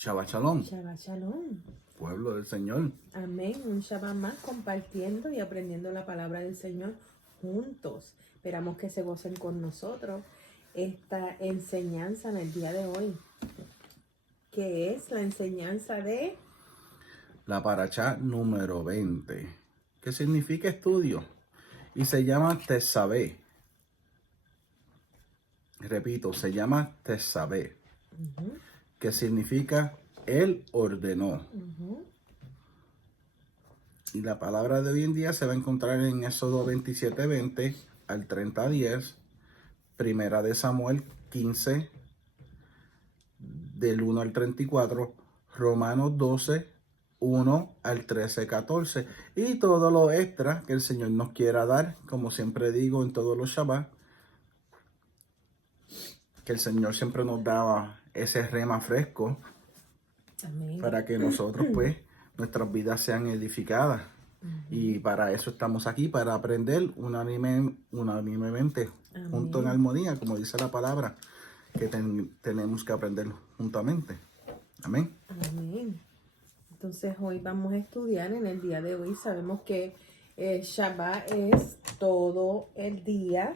Shabbat Shalom, Shabbat Shalom. pueblo del Señor. Amén. Un Shabbat más compartiendo y aprendiendo la palabra del Señor juntos. Esperamos que se gocen con nosotros esta enseñanza en el día de hoy, que es la enseñanza de La parashá número 20, que significa estudio y se llama Tesabé. Repito, se llama Tesabé, que significa Él ordenó. Y la palabra de hoy en día se va a encontrar en Éxodo 27:20 al 30:10, Primera de Samuel 15, del 1 al 34, Romanos 12, 1 al 13:14, y todo lo extra que el Señor nos quiera dar, como siempre digo en todos los Shabbat, que el Señor siempre nos daba ese rema fresco. Amén. Para que nosotros pues nuestras vidas sean edificadas. Y para eso estamos aquí, para aprender unánimemente, junto en armonía, como dice la palabra, que tenemos que aprender juntamente. Amén. Amén. Entonces hoy vamos a estudiar en el día de hoy. Sabemos que Shabbat es todo el día.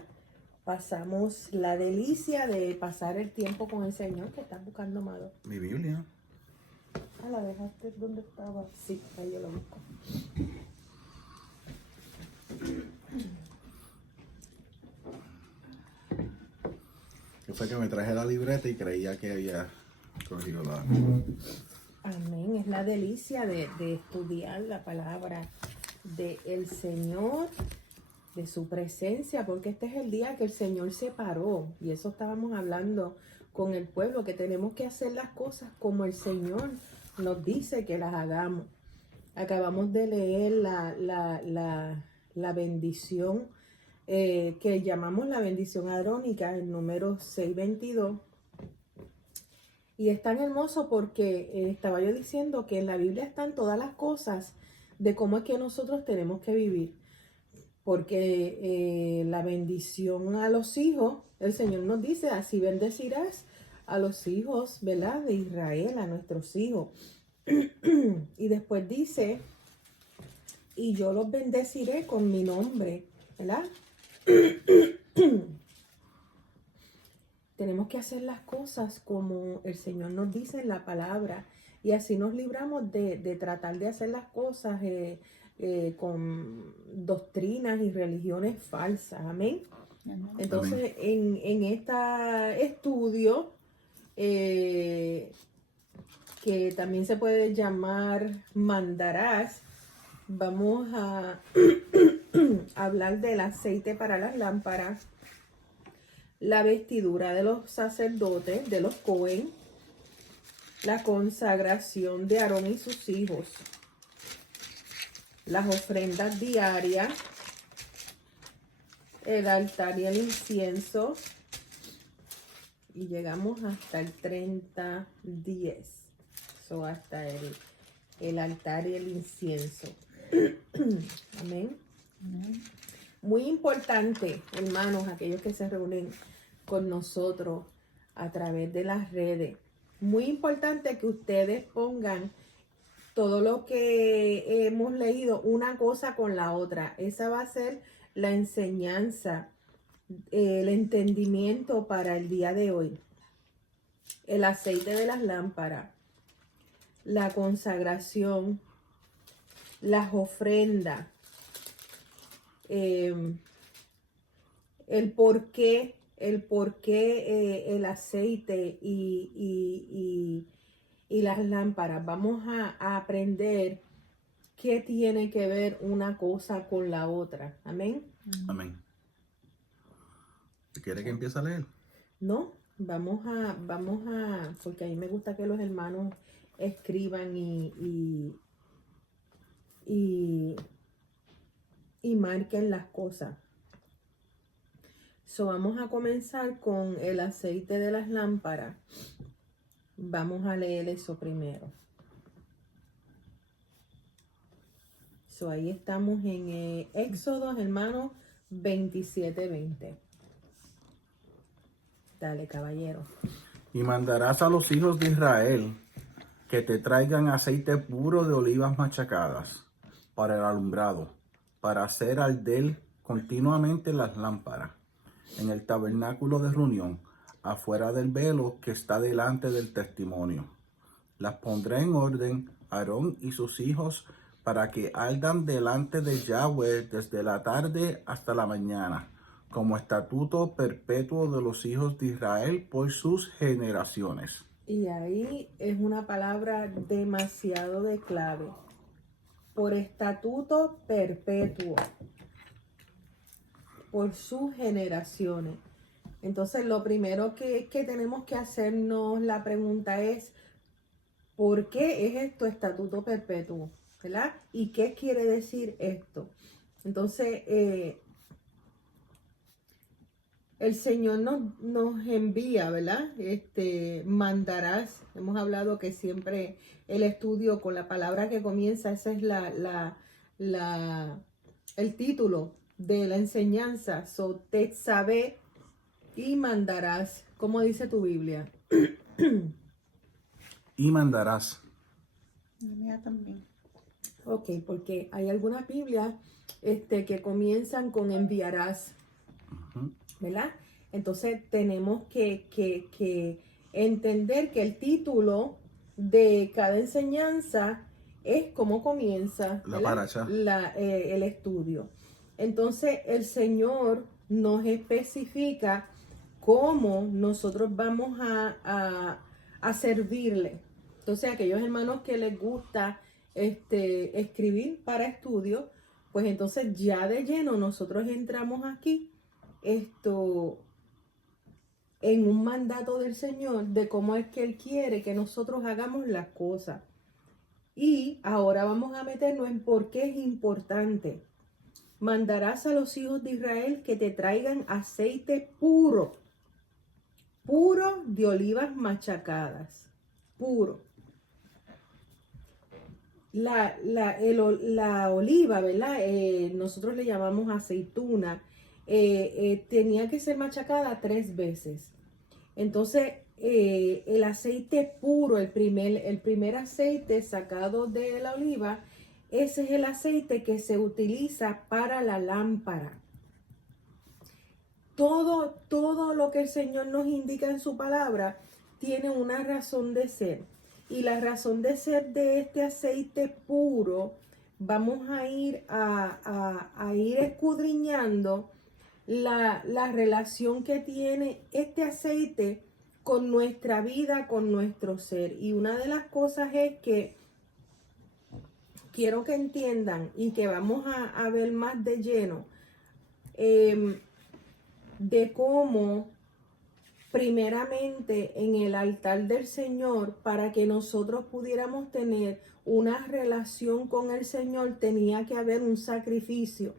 Pasamos la delicia de pasar el tiempo con el Señor. Que estás buscando, amado. Mi Biblia. Ah, la dejaste donde estaba. Sí, ahí yo lo busco. Que fue que me traje la libreta y creía que había cogido la... Amén. Es la delicia de estudiar la palabra del Señor, de su presencia, porque este es el día que el Señor separó. Y eso estábamos hablando con el pueblo, que tenemos que hacer las cosas como el Señor nos dice que las hagamos. Acabamos de leer la bendición que llamamos la bendición arónica, el número 622. Y es tan hermoso porque estaba yo diciendo que en la Biblia están todas las cosas de cómo es que nosotros tenemos que vivir. Porque la bendición a los hijos, el Señor nos dice, así bendecirás a los hijos, ¿verdad? De Israel, a nuestros hijos. Y después dice, y yo los bendeciré con mi nombre, ¿verdad? Tenemos que hacer las cosas como el Señor nos dice en la palabra, y así nos libramos de tratar de hacer las cosas con doctrinas y religiones falsas. Amén. Entonces, en este estudio, que también se puede llamar mandarás, vamos a hablar del aceite para las lámparas, la vestidura de los sacerdotes, de los Cohen, la consagración de Aarón y sus hijos, las ofrendas diarias, el altar y el incienso, y llegamos hasta el 30:10, so hasta el altar y el incienso. Amén. Muy importante, hermanos, aquellos que se reúnen con nosotros a través de las redes. Muy importante que ustedes pongan todo lo que hemos leído, una cosa con la otra. Esa va a ser la enseñanza, el entendimiento para el día de hoy. El aceite de las lámparas, la consagración, las ofrendas, el por qué el aceite y las lámparas. Vamos a aprender qué tiene que ver una cosa con la otra. Amén. Amén. ¿Quiere que empiece a leer? No, vamos a, porque a mí me gusta que los hermanos escriban y marquen las cosas. So, vamos a comenzar con el aceite de las lámparas. Vamos a leer eso primero. So, ahí estamos en Éxodo, hermanos, 27:20. Dale, caballero. Y mandarás a los hijos de Israel que te traigan aceite puro de olivas machacadas para el alumbrado, para hacer arder continuamente las lámparas en el tabernáculo de reunión, afuera del velo que está delante del testimonio. Las pondré en orden, Aarón y sus hijos, para que ardan delante de Yahweh desde la tarde hasta la mañana, como estatuto perpetuo de los hijos de Israel por sus generaciones. Y ahí es una palabra demasiado de clave. Por estatuto perpetuo. Por sus generaciones. Entonces, lo primero que tenemos que hacernos la pregunta es, ¿por qué es esto estatuto perpetuo? ¿Verdad? ¿Y qué quiere decir esto? Entonces, el Señor nos envía, ¿verdad? Mandarás. Hemos hablado que siempre el estudio con la palabra que comienza, ese es el título de la enseñanza. So, tetzaveh y mandarás. ¿Cómo dice tu Biblia? Y mandarás. La mía también. Ok, porque hay algunas Biblias que comienzan con enviarás, ¿verdad? Entonces tenemos que entender que el título de cada enseñanza es cómo comienza, La ¿verdad? paracha. El estudio. Entonces el Señor nos especifica cómo nosotros vamos a servirle. Entonces aquellos hermanos que les gusta escribir para estudio, pues entonces ya de lleno nosotros entramos aquí en un mandato del Señor de cómo es que Él quiere que nosotros hagamos las cosas. Y ahora vamos a meternos en por qué es importante. Mandarás a los hijos de Israel que te traigan aceite puro, puro de olivas machacadas, puro. La oliva, ¿verdad? Nosotros le llamamos aceituna, tenía que ser machacada 3 veces. Entonces, el aceite puro, el primer aceite sacado de la oliva, ese es el aceite que se utiliza para la lámpara. Todo lo que el Señor nos indica en su palabra tiene una razón de ser. Y la razón de ser de este aceite puro, vamos a ir a ir escudriñando la relación que tiene este aceite con nuestra vida, con nuestro ser. Y una de las cosas es que quiero que entiendan y que vamos a ver más de lleno de cómo primeramente en el altar del Señor, para que nosotros pudiéramos tener una relación con el Señor, tenía que haber un sacrificio.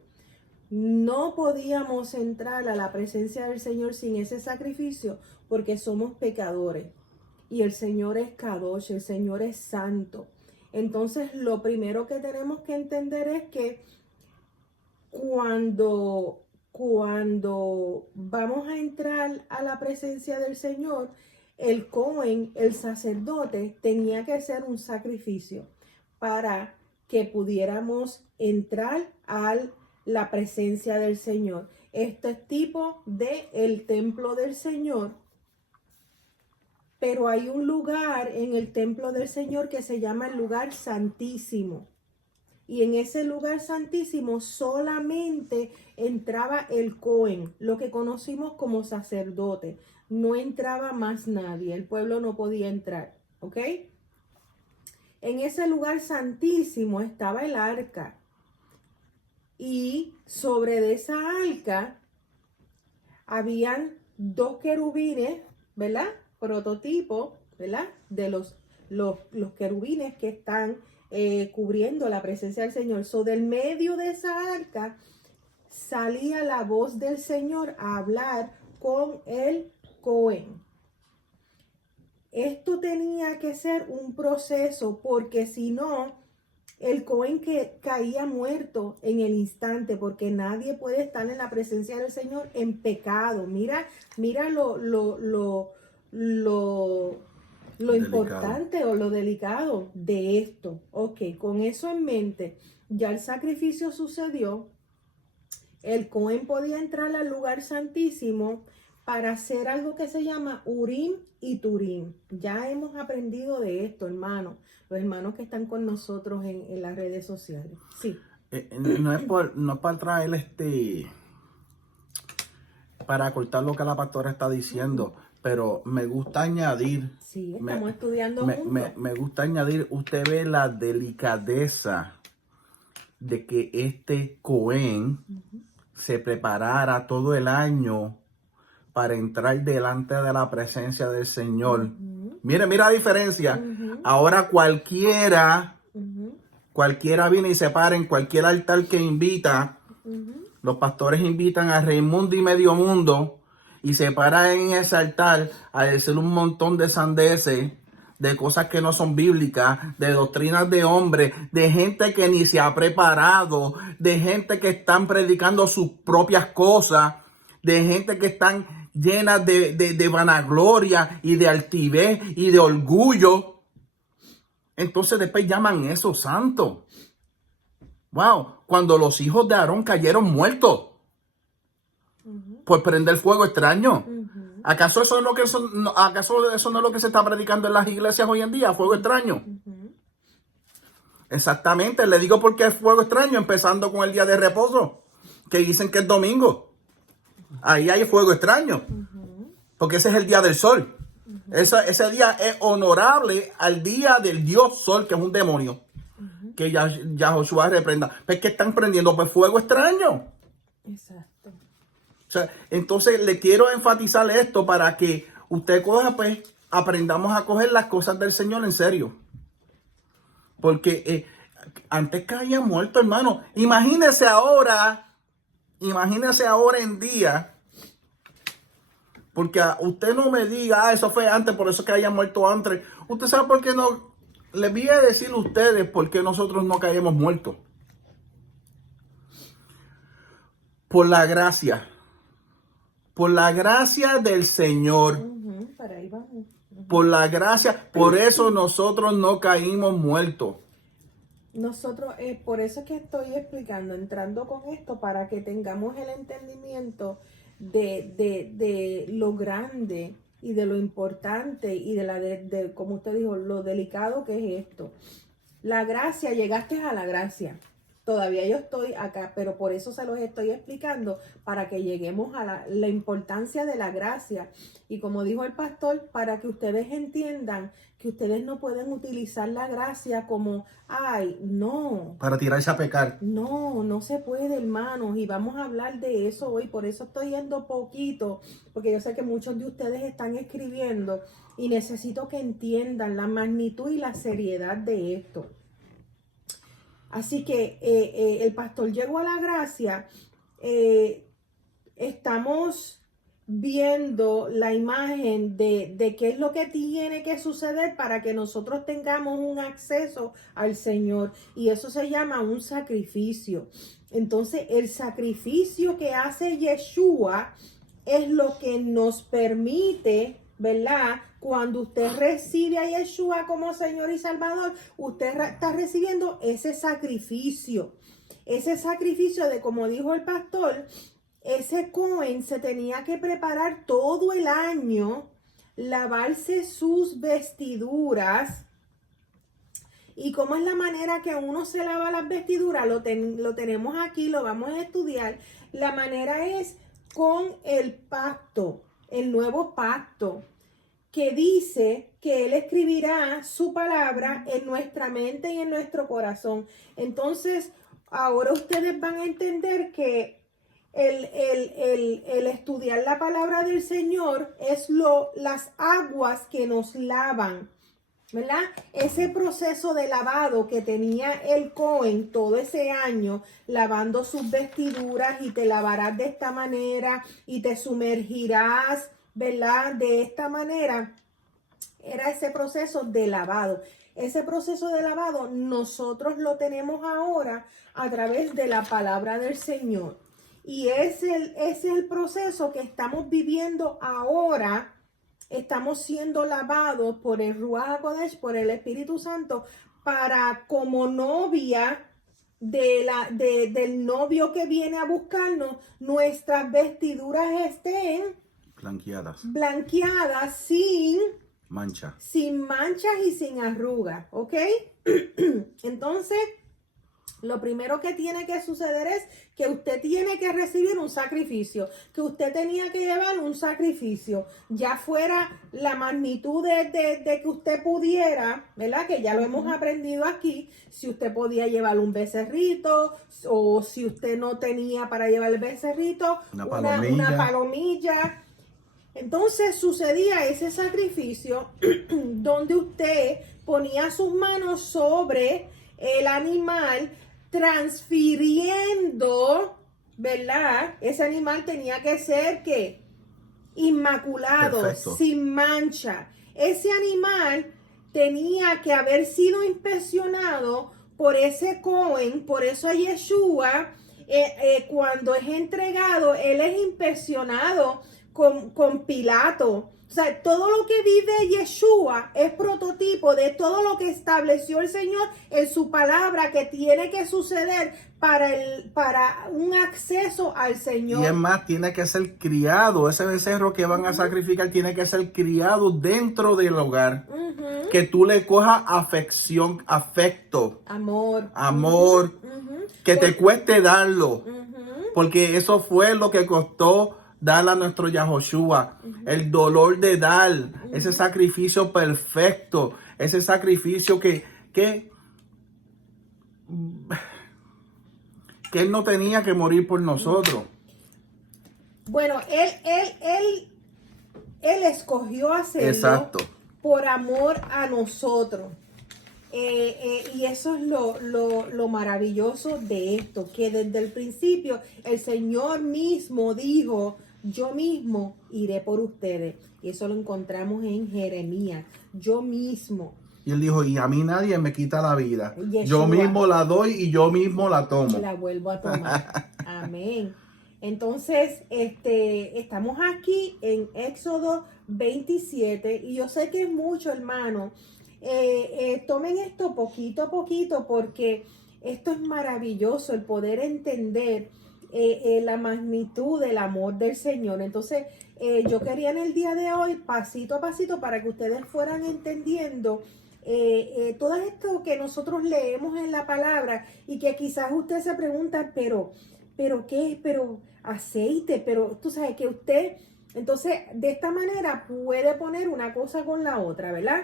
No podíamos entrar a la presencia del Señor sin ese sacrificio porque somos pecadores. Y el Señor es Kadosh, el Señor es santo. Entonces, lo primero que tenemos que entender es que cuando vamos a entrar a la presencia del Señor, el Cohen, el sacerdote, tenía que hacer un sacrificio para que pudiéramos entrar a la presencia del Señor. Este es tipo de el templo del Señor, pero hay un lugar en el templo del Señor que se llama el lugar santísimo. Y en ese lugar santísimo solamente entraba el Cohen, lo que conocimos como sacerdote. No entraba más nadie, el pueblo no podía entrar, ¿ok? En ese lugar santísimo estaba el arca. Y sobre de esa arca habían 2 querubines, ¿verdad? Prototipo, ¿verdad? De los querubines que están cubriendo la presencia del Señor. So, del medio de esa arca salía la voz del Señor a hablar con el Cohen. Esto tenía que ser un proceso, porque si no, el Cohen que caía muerto en el instante, porque nadie puede estar en la presencia del Señor en pecado. Mira lo lo Delicado. importante o lo delicado de esto. Ok, con eso en mente, ya el sacrificio sucedió. El Cohen podía entrar al lugar santísimo para hacer algo que se llama Urim y Turim. Ya hemos aprendido de esto, hermanos. Los hermanos que están con nosotros en las redes sociales. Sí. No es para traer para cortar lo que la pastora está diciendo, pero me gusta añadir. Sí, estamos estudiando me, juntos. me gusta añadir, usted ve la delicadeza de que este Cohen se preparara todo el año para entrar delante de la presencia del Señor. Mira la diferencia. Ahora cualquiera viene y se para en cualquier altar que invita. Los pastores invitan a Raimundo y Medio Mundo y se para en ese altar a decir un montón de sandeces, de cosas que no son bíblicas, de doctrinas de hombres, de gente que ni se ha preparado, de gente que están predicando sus propias cosas, de gente que están llenas de vanagloria y de altivez y de orgullo. Entonces después llaman eso santo. Wow, cuando los hijos de Aarón cayeron muertos por prender fuego extraño. ¿Acaso eso no es lo que se está predicando en las iglesias hoy en día? Fuego extraño. Exactamente, le digo porque es fuego extraño, empezando con el día de reposo, que dicen que es domingo. Ahí hay fuego extraño, porque ese es el día del sol. Ese día es honorable al día del dios sol, que es un demonio. Que ya Josué reprenda. Pues que están prendiendo pues fuego extraño. Exacto. O sea, entonces le quiero enfatizar esto para que usted coja, pues, aprendamos a coger las cosas del Señor en serio. Porque antes caía muerto, hermano. Imagínese ahora en día. Porque usted no me diga, eso fue antes, por eso que haya muerto antes. Usted sabe por qué no. Les voy a decir a ustedes por qué nosotros no caemos muertos. Por la gracia. Por la gracia del Señor. Para ahí vamos. Por la gracia. Por eso nosotros no caímos muertos. Nosotros, por eso es que estoy explicando, entrando con esto, para que tengamos el entendimiento de lo grande y de lo importante y de como usted dijo, lo delicado que es esto. La gracia, llegaste a la gracia. Todavía yo estoy acá, pero por eso se los estoy explicando, para que lleguemos a la importancia de la gracia. Y como dijo el pastor, para que ustedes entiendan que ustedes no pueden utilizar la gracia como, ay, no. Para tirarse a pecar. No, no se puede, hermanos, y vamos a hablar de eso hoy. Por eso estoy yendo poquito, porque yo sé que muchos de ustedes están escribiendo y necesito que entiendan la magnitud y la seriedad de esto. Así que el pastor llegó a la gracia. Estamos viendo la imagen de qué es lo que tiene que suceder para que nosotros tengamos un acceso al Señor. Y eso se llama un sacrificio. Entonces, el sacrificio que hace Yeshua es lo que nos permite, ¿verdad? Cuando usted recibe a Yeshua como Señor y Salvador, usted está recibiendo ese sacrificio. Ese sacrificio de, como dijo el pastor, ese Cohen se tenía que preparar todo el año, lavarse sus vestiduras. ¿Y cómo es la manera que uno se lava las vestiduras? Lo tenemos aquí, lo vamos a estudiar. La manera es con el pacto, el nuevo pacto, que dice que Él escribirá su palabra en nuestra mente y en nuestro corazón. Entonces, ahora ustedes van a entender que el estudiar la palabra del Señor es las aguas que nos lavan, ¿verdad? Ese proceso de lavado que tenía el Cohen todo ese año, lavando sus vestiduras, y te lavarás de esta manera y te sumergirás, ¿verdad? De esta manera, era ese proceso de lavado. Ese proceso de lavado nosotros lo tenemos ahora a través de la palabra del Señor. Y es el proceso que estamos viviendo ahora estamos siendo lavados por el Ruach HaKodesh, por el Espíritu Santo, para como novia del novio que viene a buscarnos, nuestras vestiduras estén blanqueadas sin manchas y sin arrugas, ¿ok? Entonces, lo primero que tiene que suceder es que usted tiene que recibir un sacrificio, que usted tenía que llevar un sacrificio, ya fuera la magnitud de que usted pudiera, ¿verdad? Que ya lo hemos aprendido aquí, si usted podía llevar un becerrito, o si usted no tenía para llevar el becerrito, una palomilla. Entonces sucedía ese sacrificio donde usted ponía sus manos sobre el animal, transfiriendo, ¿verdad? Ese animal tenía que ser, ¿qué? Inmaculado, perfecto, sin mancha. Ese animal tenía que haber sido inspeccionado por ese Cohen, por eso a Yeshua, cuando es entregado, él es inspeccionado con Pilato. O sea, todo lo que vive Yeshua es prototipo de todo lo que estableció el Señor en su palabra que tiene que suceder para un acceso al Señor. y es más, tiene que ser criado. Ese becerro que van a sacrificar tiene que ser criado dentro del hogar. Que tú le cojas afección, afecto, amor, que te cueste darlo, porque eso fue lo que costó dar a nuestro Yahoshua, el dolor de dar, ese sacrificio perfecto, ese sacrificio que él no tenía que morir por nosotros. Bueno, él escogió hacerlo. Exacto. Por amor a nosotros. Y eso es lo maravilloso de esto, que desde el principio el Señor mismo dijo, yo mismo iré por ustedes. Y eso lo encontramos en Jeremías, yo mismo. Y él dijo, y a mí nadie me quita la vida. Yeshua. Yo mismo la doy y yo mismo la tomo. La vuelvo a tomar. Amén. Entonces, estamos aquí en Éxodo 27 y yo sé que es mucho, hermano. Tomen esto poquito a poquito porque esto es maravilloso, el poder entender la magnitud del amor del Señor. Entonces, yo quería en el día de hoy, pasito a pasito, para que ustedes fueran entendiendo todo esto que nosotros leemos en la palabra y que quizás usted se pregunta, pero qué, pero aceite, pero tú sabes que usted, entonces de esta manera puede poner una cosa con la otra, ¿verdad?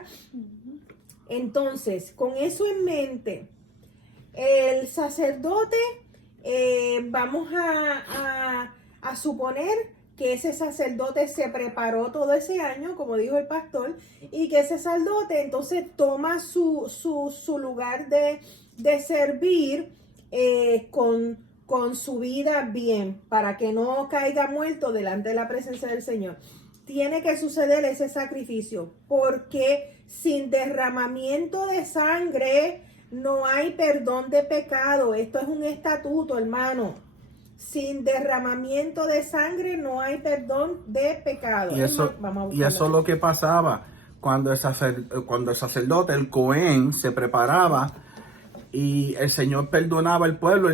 Entonces, con eso en mente, el sacerdote, vamos a suponer que ese sacerdote se preparó todo ese año, como dijo el pastor, y que ese sacerdote entonces toma su lugar de servir con su vida bien, para que no caiga muerto delante de la presencia del Señor. Tiene que suceder ese sacrificio, porque sin derramamiento de sangre no hay perdón de pecado. Esto es un estatuto, hermano. Sin derramamiento de sangre no hay perdón de pecado. Y eso es lo que pasaba cuando el sacerdote, el Cohen, se preparaba y el Señor perdonaba al pueblo,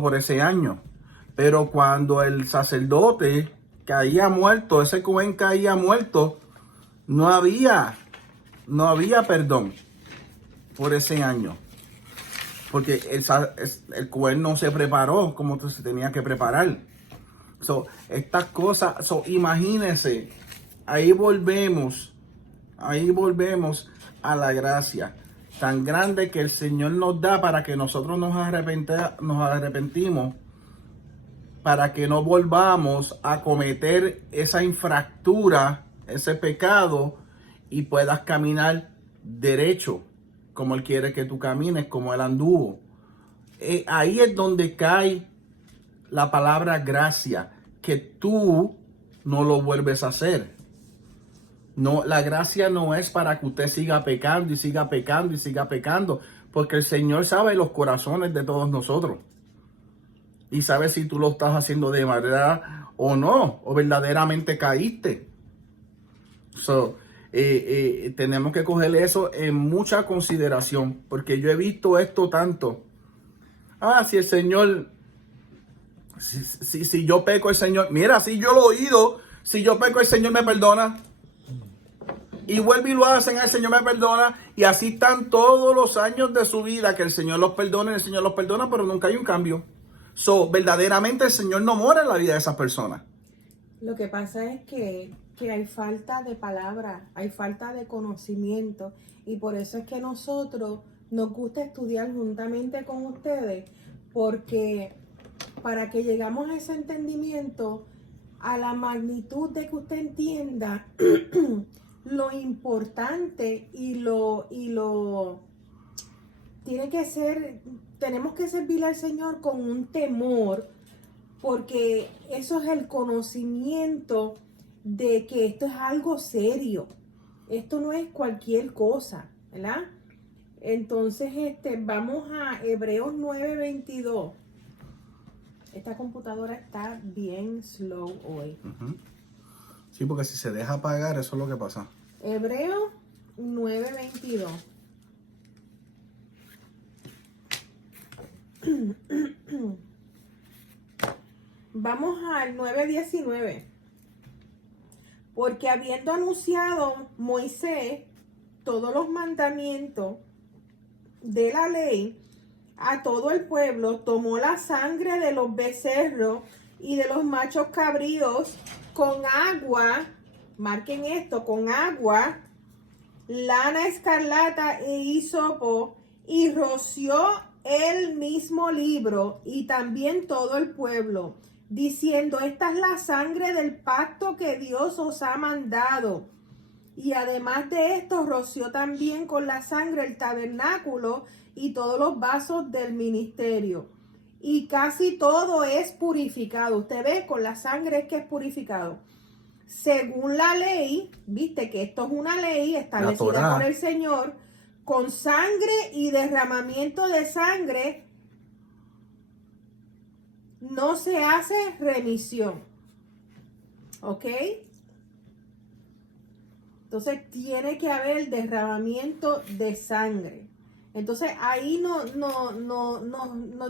por ese año. Pero cuando el sacerdote caía muerto, ese Cohen caía muerto, no había perdón por ese año. Porque el Cohen no se preparó como se tenía que preparar. Estas cosas, imagínense, ahí volvemos a la gracia tan grande que el Señor nos da para que nosotros nos arrepentimos, para que no volvamos a cometer esa infractura, ese pecado, y puedas caminar derecho, como Él quiere que tú camines, como Él anduvo. Ahí es donde cae la palabra gracia, que tú no lo vuelves a hacer. No, la gracia no es para que usted siga pecando y siga pecando y siga pecando, porque el Señor sabe los corazones de todos nosotros y sabe si tú lo estás haciendo de manera o no, o verdaderamente caíste. So, tenemos que coger eso en mucha consideración, porque yo he visto esto tanto. Si el Señor, si yo peco, el Señor, mira, si yo lo he oído, si yo peco, el Señor me perdona. Y vuelve y lo hacen, el Señor me perdona. Y así están todos los años de su vida, que el Señor los perdona, el Señor los perdona, pero nunca hay un cambio. So, verdaderamente el Señor no mora en la vida de esas personas. Lo que pasa es que hay falta de palabra, hay falta de conocimiento, y por eso es que nosotros nos gusta estudiar juntamente con ustedes, porque para que llegamos a ese entendimiento, a la magnitud de que usted entienda lo importante y lo tiene que ser, tenemos que servir al Señor con un temor, porque eso es el conocimiento de que esto es algo serio. Esto no es cualquier cosa, ¿verdad? Entonces, vamos a Hebreos 9:22. Esta computadora está bien slow hoy. Sí, porque si se deja apagar, eso es lo que pasa. Hebreos 9:22. Vamos al 9:19. Porque habiendo anunciado Moisés todos los mandamientos de la ley a todo el pueblo, tomó la sangre de los becerros y de los machos cabríos con agua, marquen esto, con agua, lana escarlata e hisopo, y roció el mismo libro y también todo el pueblo, diciendo: esta es la sangre del pacto que Dios os ha mandado. Y además de esto, roció también con la sangre el tabernáculo y todos los vasos del ministerio. Y casi todo es purificado. Usted ve, con la sangre es que es purificado. Según la ley, viste que esto es una ley establecida por el Señor, con sangre y derramamiento de sangre no se hace remisión. ¿Ok? Entonces tiene que haber derramamiento de sangre. Entonces ahí nos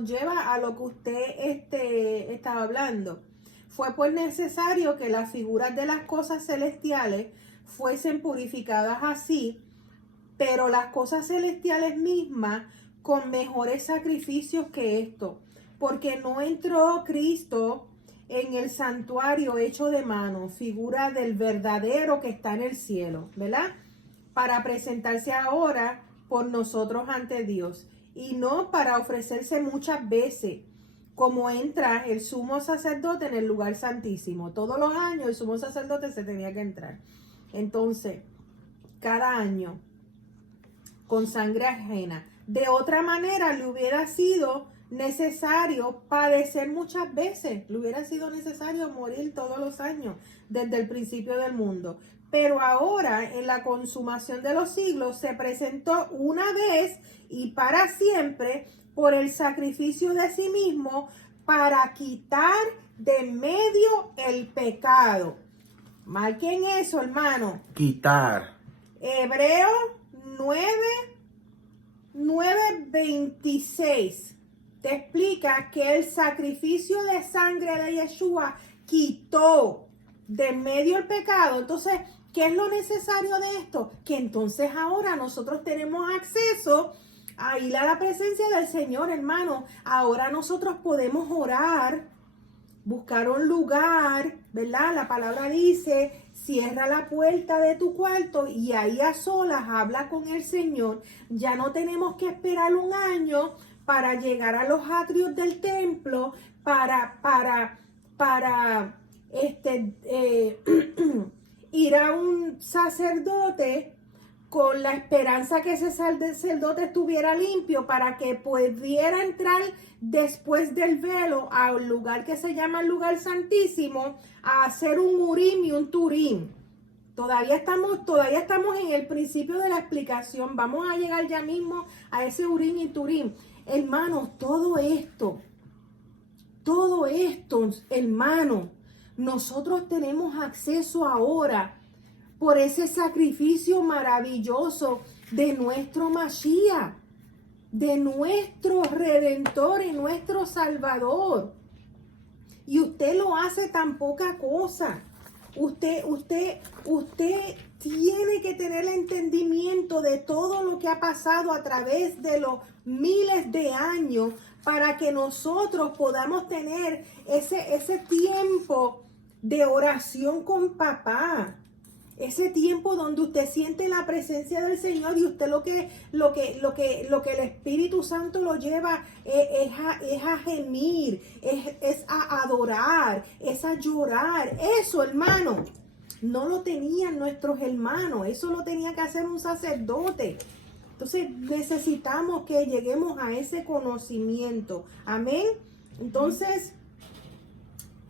lleva a lo que usted estaba hablando. Fue pues necesario que las figuras de las cosas celestiales fuesen purificadas así, pero las cosas celestiales mismas con mejores sacrificios que esto, porque no entró Cristo en el santuario hecho de mano, figura del verdadero que está en el cielo, ¿verdad? Para presentarse ahora por nosotros ante Dios, y no para ofrecerse muchas veces, como entra el sumo sacerdote en el lugar santísimo. Todos los años el sumo sacerdote se tenía que entrar. Entonces, cada año, con sangre ajena. De otra manera, le hubiera sido necesario padecer muchas veces. Le hubiera sido necesario morir todos los años, desde el principio del mundo. Pero ahora, en la consumación de los siglos, se presentó una vez y para siempre por el sacrificio de sí mismo para quitar de medio el pecado. Marquen eso, hermano. Quitar. Hebreos 9:26 te explica que el sacrificio de sangre de Yeshua quitó de medio el pecado. Entonces, ¿qué es lo necesario de esto? Que entonces ahora nosotros tenemos acceso a ir a la presencia del Señor, hermano. Ahora nosotros podemos orar, buscar un lugar, ¿verdad? La palabra dice: cierra la puerta de tu cuarto y ahí a solas habla con el Señor. Ya no tenemos que esperar un año para llegar a los atrios del templo, para ir a un sacerdote con la esperanza que ese sacerdote estuviera limpio para que pudiera entrar después del velo al lugar que se llama el lugar santísimo, a hacer un urim y un turim. Todavía estamos en el principio de la explicación. Vamos a llegar ya mismo a ese urim y turim. Hermanos, todo esto, hermanos, nosotros tenemos acceso ahora por ese sacrificio maravilloso de nuestro Mashiach, de nuestro Redentor y nuestro Salvador. Y usted lo hace tan poca cosa. Usted tiene que tener el entendimiento de todo lo que ha pasado a través de los miles de años para que nosotros podamos tener ese tiempo de oración con papá. Ese tiempo donde usted siente la presencia del Señor y usted lo que el Espíritu Santo lo lleva es a gemir, es a adorar, es a llorar. Eso, hermano, no lo tenían nuestros hermanos, eso lo tenía que hacer un sacerdote. Entonces necesitamos que lleguemos a ese conocimiento. Amén. Entonces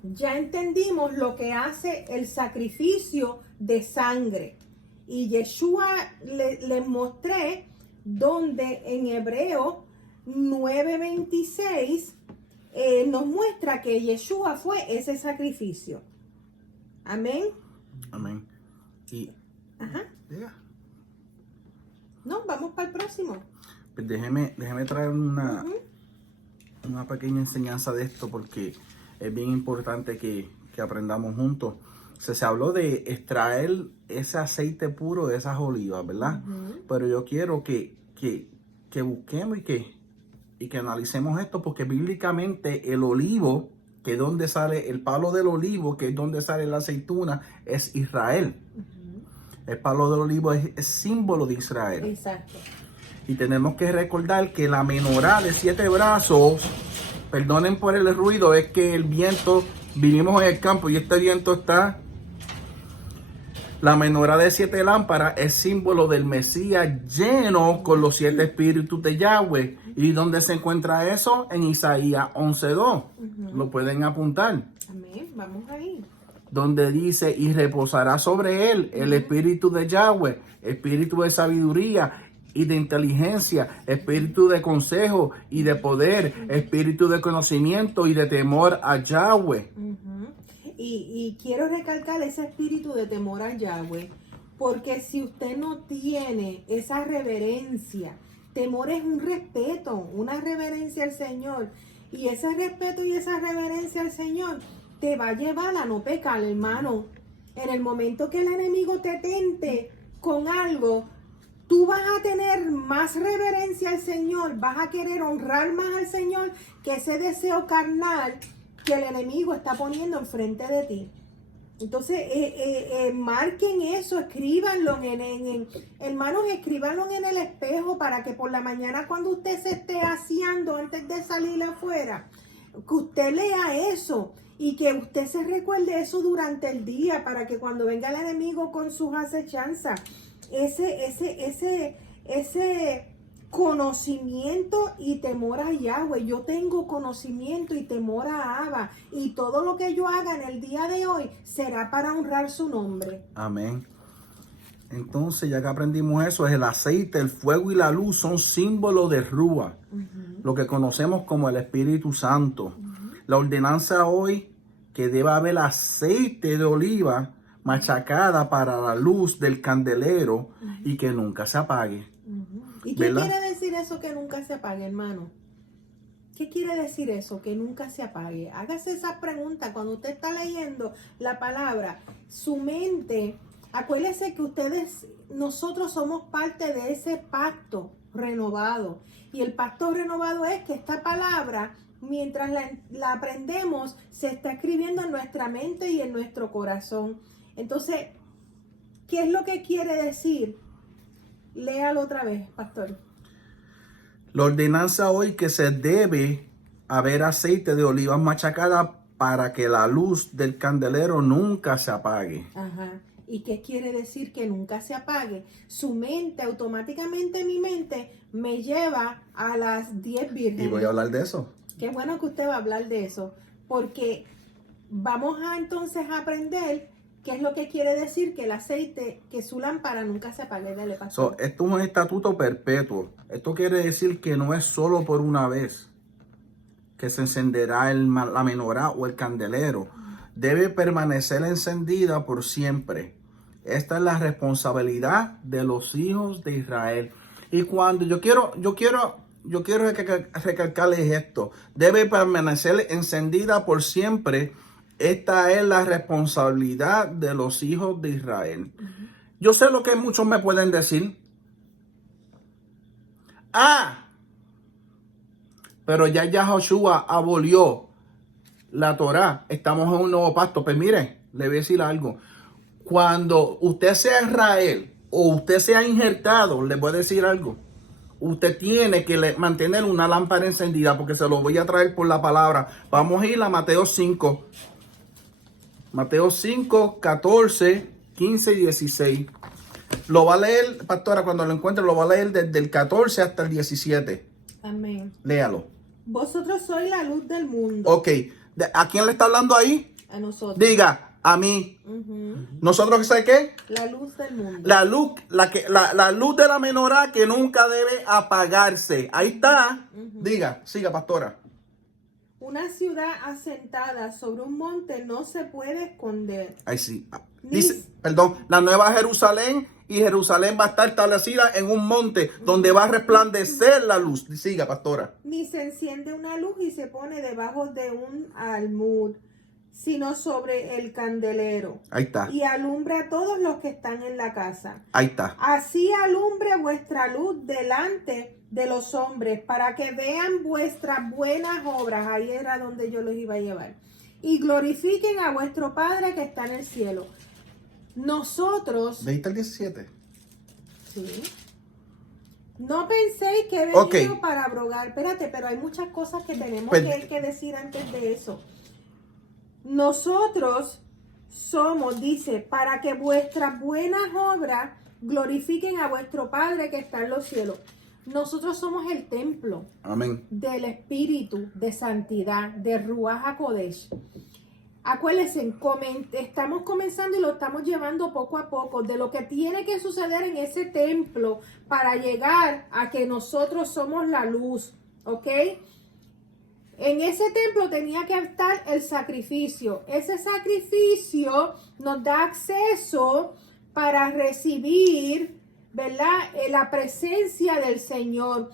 ya entendimos lo que hace el sacrificio de sangre. Y Yeshua les mostré donde en Hebreo 9:26 nos muestra que Yeshua fue ese sacrificio. Amén. Amén. Y Ajá. diga. No, vamos para el próximo. Pues déjeme traer una pequeña enseñanza de esto porque es bien importante que aprendamos juntos. Se habló de extraer ese aceite puro de esas olivas, ¿verdad? Pero yo quiero que busquemos y que analicemos esto porque bíblicamente el olivo, que es donde sale el palo del olivo, que es donde sale la aceituna, es Israel. El palo del olivo es símbolo de Israel. Exacto. Y tenemos que recordar que la menorá de 7 brazos, perdonen por el ruido, es que el viento, vinimos en el campo y este viento está. La menorá de 7 lámparas es símbolo del Mesías lleno con los 7 espíritus de Yahweh. ¿Y dónde se encuentra eso? En Isaías 11:2. Lo pueden apuntar. Amén. Vamos ahí. Donde dice, y reposará sobre él el espíritu de Yahweh, espíritu de sabiduría y de inteligencia, espíritu de consejo y de poder, espíritu de conocimiento y de temor a Yahweh. Y quiero recalcar ese espíritu de temor a Yahweh, porque si usted no tiene esa reverencia, temor es un respeto, una reverencia al Señor, y ese respeto y esa reverencia al Señor te va a llevar a no pecar, hermano. En el momento que el enemigo te tente con algo, tú vas a tener más reverencia al Señor, vas a querer honrar más al Señor que ese deseo carnal que el enemigo está poniendo enfrente de ti. Entonces, marquen eso, escríbanlo, hermanos, escríbanlo en el espejo para que por la mañana cuando usted se esté aseando antes de salir afuera, que usted lea eso y que usted se recuerde eso durante el día para que cuando venga el enemigo con sus acechanzas, ese conocimiento y temor a Yahweh. Yo tengo conocimiento y temor a Abba, y todo lo que yo haga en el día de hoy será para honrar su nombre. Amén. Entonces, ya que aprendimos eso, es el aceite, el fuego y la luz son símbolos de Rúa, lo que conocemos como el Espíritu Santo. La ordenanza hoy que debe haber aceite de oliva machacada para la luz del candelero y que nunca se apague. ¿Y qué ¿verdad? quiere decir eso que nunca se apague, hermano? ¿Qué quiere decir eso que nunca se apague? Hágase esa pregunta cuando usted está leyendo la palabra. Su mente, acuérdese que nosotros somos parte de ese pacto renovado. Y el pacto renovado es que esta palabra, mientras la aprendemos, se está escribiendo en nuestra mente y en nuestro corazón. Entonces, ¿qué es lo que quiere decir? Léalo otra vez, pastor. La ordenanza hoy que se debe haber aceite de olivas machacada para que la luz del candelero nunca se apague. Ajá. ¿Y qué quiere decir que nunca se apague? Su mente, automáticamente mi mente me lleva a las 10 vírgenes. Y voy a hablar de eso. Qué bueno que usted va a hablar de eso, porque vamos a entonces aprender qué es lo que quiere decir que el aceite, que su lámpara nunca se apague. Dale, pastor. Esto es un estatuto perpetuo. Esto quiere decir que no es solo por una vez que se encenderá la menorá o el candelero. Debe permanecer encendida por siempre. Esta es la responsabilidad de los hijos de Israel. Y cuando yo quiero recalcarles esto, debe permanecer encendida por siempre. Esta es la responsabilidad de los hijos de Israel. Yo sé lo que muchos me pueden decir. Pero ya Yahushua abolió la Torá. Estamos en un nuevo pacto. Pues mire, le voy a decir algo. Cuando usted sea Israel o usted sea injertado, le voy a decir algo. Usted tiene que mantener una lámpara encendida, porque se lo voy a traer por la palabra. Vamos a ir a Mateo 5. Mateo 5, 14, 15 y 16. Lo va a leer, pastora, cuando lo encuentre, lo va a leer desde el 14 hasta el 17. Amén. Léalo. Vosotros sois la luz del mundo. Ok. ¿A quién le está hablando ahí? A nosotros. Diga, a mí. ¿Nosotros qué? ¿Qué? La luz del mundo. La luz, la luz de la menorá que nunca debe apagarse. Ahí está. Diga, siga, pastora. Una ciudad asentada sobre un monte no se puede esconder. Ahí sí. Dice, perdón, la nueva Jerusalén, y Jerusalén va a estar establecida en un monte donde va a resplandecer la luz. Siga, pastora. Ni se enciende una luz y se pone debajo de un almud, sino sobre el candelero. Ahí está. Y alumbra a todos los que están en la casa. Ahí está. Así alumbre vuestra luz delante de los hombres, para que vean vuestras buenas obras. Ahí era donde yo los iba a llevar. Y glorifiquen a vuestro Padre que está en el cielo. Nosotros... ¿De ahí está el 17? Sí. No penséis que he venido Ok. para abrogar. Espérate, pero hay muchas cosas que tenemos Pues- que decir antes de eso. Nosotros somos, dice, para que vuestras buenas obras glorifiquen a vuestro Padre que está en los cielos. Nosotros somos el templo Amén. del Espíritu de Santidad, de Ruach HaKodesh. Acuérdense, estamos comenzando y lo estamos llevando poco a poco de lo que tiene que suceder en ese templo para llegar a que nosotros somos la luz, ¿ok? En ese templo tenía que estar el sacrificio. Ese sacrificio nos da acceso para recibir, ¿verdad? La presencia del Señor.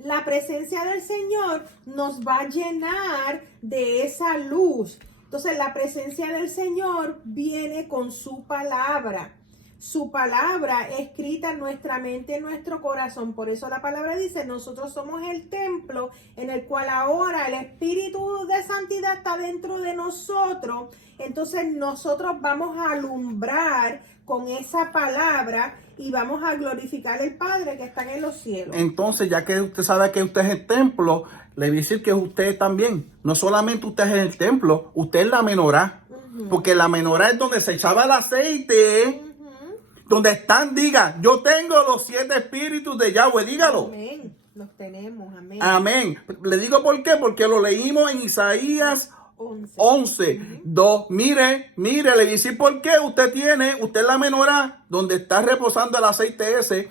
La presencia del Señor nos va a llenar de esa luz. Entonces, la presencia del Señor viene con su palabra. Su palabra escrita en nuestra mente, en nuestro corazón. Por eso la palabra dice, nosotros somos el templo en el cual ahora el Espíritu de Santidad está dentro de nosotros. Entonces nosotros vamos a alumbrar con esa palabra y vamos a glorificar al Padre que está en los cielos. Entonces, ya que usted sabe que usted es el templo, le voy a decir que usted también. No solamente usted es el templo, usted es la menorá. Porque la menorá es donde se echaba el aceite. Donde están, diga, yo tengo los 7 espíritus de Yahweh, dígalo. Amén. Los tenemos, amén. Amén. Le digo por qué, porque lo leímos en Isaías 11, 2. Mire, le voy a decir por qué usted es la menorá, donde está reposando el aceite ese.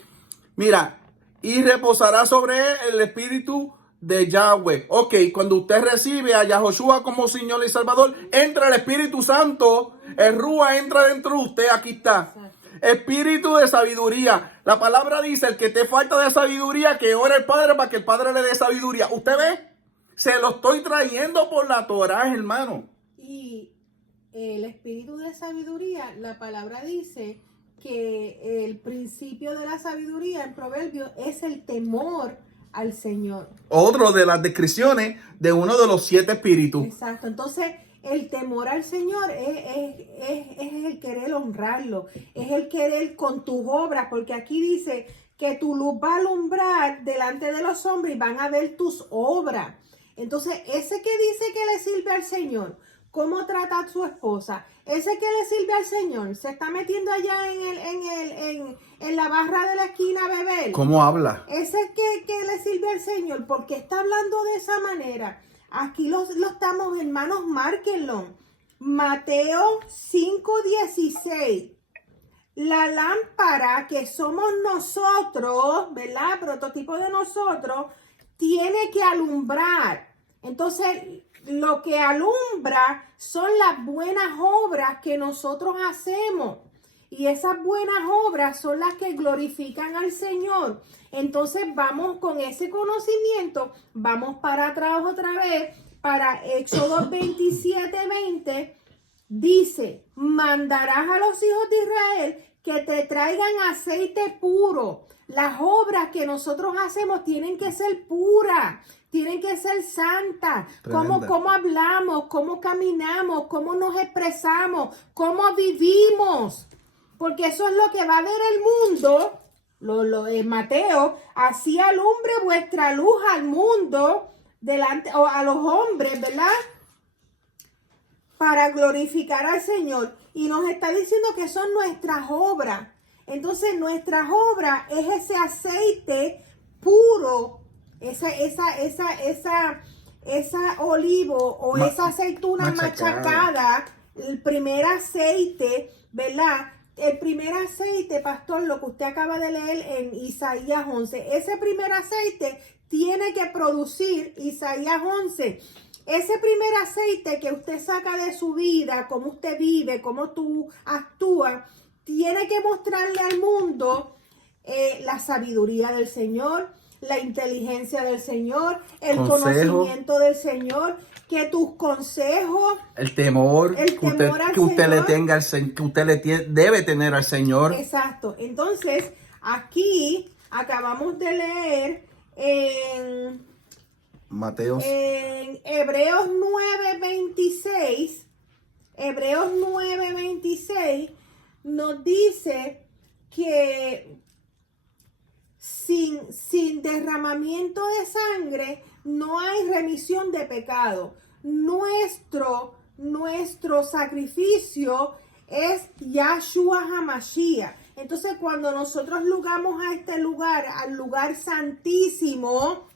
Mira, y reposará sobre él el espíritu de Yahweh. Ok, cuando usted recibe a Yahushua como Señor y Salvador, entra el Espíritu Santo, el Rúa entra dentro de usted, aquí está. Espíritu de sabiduría. La palabra dice, el que te falta de sabiduría, que ore el Padre para que el Padre le dé sabiduría. ¿Usted ve? Se lo estoy trayendo por la Torá, hermano. Y el espíritu de sabiduría, la palabra dice que el principio de la sabiduría en Proverbios es el temor al Señor. Otro de las descripciones de uno de los 7 espíritus. Exacto. Entonces, el temor al Señor es el querer honrarlo, es el querer con tus obras, porque aquí dice que tu luz va a alumbrar delante de los hombres y van a ver tus obras. Entonces, ese que dice que le sirve al Señor, ¿cómo trata a su esposa? Ese que le sirve al Señor, se está metiendo allá en la barra de la esquina a beber. ¿Cómo habla? Ese que le sirve al Señor, ¿por qué está hablando de esa manera? Aquí lo estamos, hermanos, márquenlo. Mateo 5:16. La lámpara que somos nosotros, ¿verdad? Prototipo de nosotros, tiene que alumbrar. Entonces, lo que alumbra son las buenas obras que nosotros hacemos. Y esas buenas obras son las que glorifican al Señor. Entonces vamos con ese conocimiento, vamos para atrás otra vez, para Éxodo 27:20, dice, mandarás a los hijos de Israel que te traigan aceite puro. Las obras que nosotros hacemos tienen que ser puras, tienen que ser santas. Cómo hablamos, cómo caminamos, cómo nos expresamos, cómo vivimos. Porque eso es lo que va a ver el mundo. Mateo, así alumbre vuestra luz al mundo, delante, o a los hombres, ¿verdad? Para glorificar al Señor. Y nos está diciendo que son nuestras obras. Entonces, nuestras obras es ese aceite puro, esa olivo o esa aceituna machacada, el primer aceite, ¿verdad? El primer aceite, pastor, lo que usted acaba de leer en Isaías 11, ese primer aceite tiene que producir Isaías 11. Ese primer aceite que usted saca de su vida, cómo usted vive, cómo tú actúas, tiene que mostrarle al mundo la sabiduría del Señor, la inteligencia del Señor, el conocimiento del Señor, que tus consejos, el temor que usted le tenga que usted debe tener al Señor. Exacto. Entonces, aquí acabamos de leer en Hebreos 9:26. Hebreos 9:26 nos dice que sin derramamiento de sangre no hay remisión de pecado. Nuestro sacrificio es Yahshua HaMashiach. Entonces, cuando nosotros llegamos a este lugar, al lugar santísimo,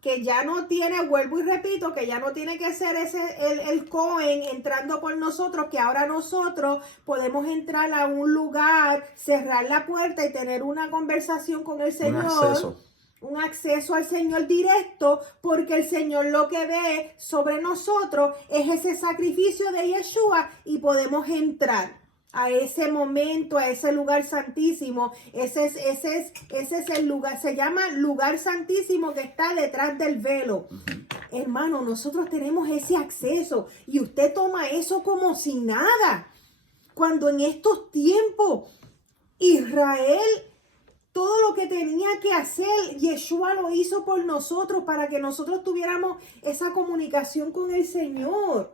que ya no tiene, vuelvo y repito, que ya no tiene que ser el Cohen entrando por nosotros, que ahora nosotros podemos entrar a un lugar, cerrar la puerta y tener una conversación con el Señor. Un acceso al Señor directo, porque el Señor lo que ve sobre nosotros es ese sacrificio de Yeshua y podemos entrar a ese momento, a ese lugar santísimo. Ese es el lugar, se llama lugar santísimo, que está detrás del velo. Hermano, nosotros tenemos ese acceso y usted toma eso como si nada. Cuando en estos tiempos Israel, todo lo que tenía que hacer, Yeshua lo hizo por nosotros para que nosotros tuviéramos esa comunicación con el Señor.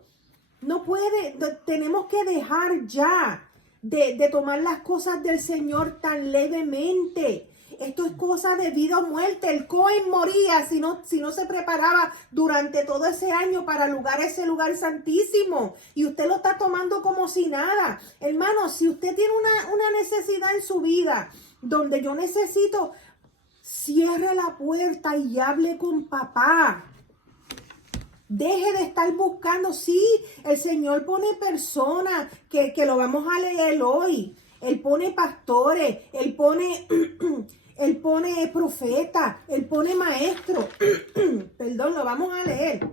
Tenemos que dejar ya de tomar las cosas del Señor tan levemente. Esto es cosa de vida o muerte. El Cohen moría si no se preparaba durante todo ese año para ese lugar santísimo. Y usted lo está tomando como si nada. Hermano, si usted tiene una necesidad en su vida, donde yo necesito, cierre la puerta y hable con papá. Deje de estar buscando. Sí, el Señor pone personas que lo vamos a leer hoy. Él pone pastores, Él pone profetas, Él pone maestros. Perdón, lo vamos a leer.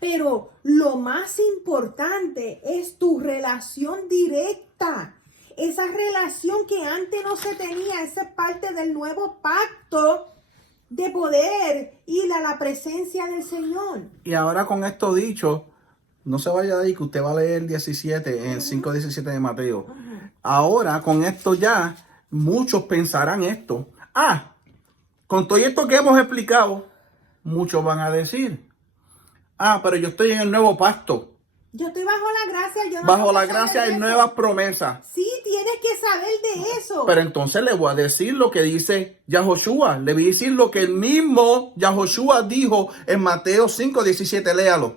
Pero lo más importante es tu relación directa. Esa relación que antes no se tenía, esa es parte del nuevo pacto de poder ir a la presencia del Señor. Y ahora con esto dicho, no se vaya de ahí que usted va a leer 17 en 5:17 de Mateo. Ahora con esto ya, muchos pensarán esto. Con todo esto que hemos explicado, muchos van a decir, pero yo estoy en el nuevo pacto. Yo estoy bajo la gracia. Bajo la gracia hay nuevas promesas. Sí, tienes que saber de eso. Pero entonces le voy a decir lo que dice Yahoshua. Le voy a decir lo que el mismo Yahoshua dijo en Mateo 5:17. Léalo.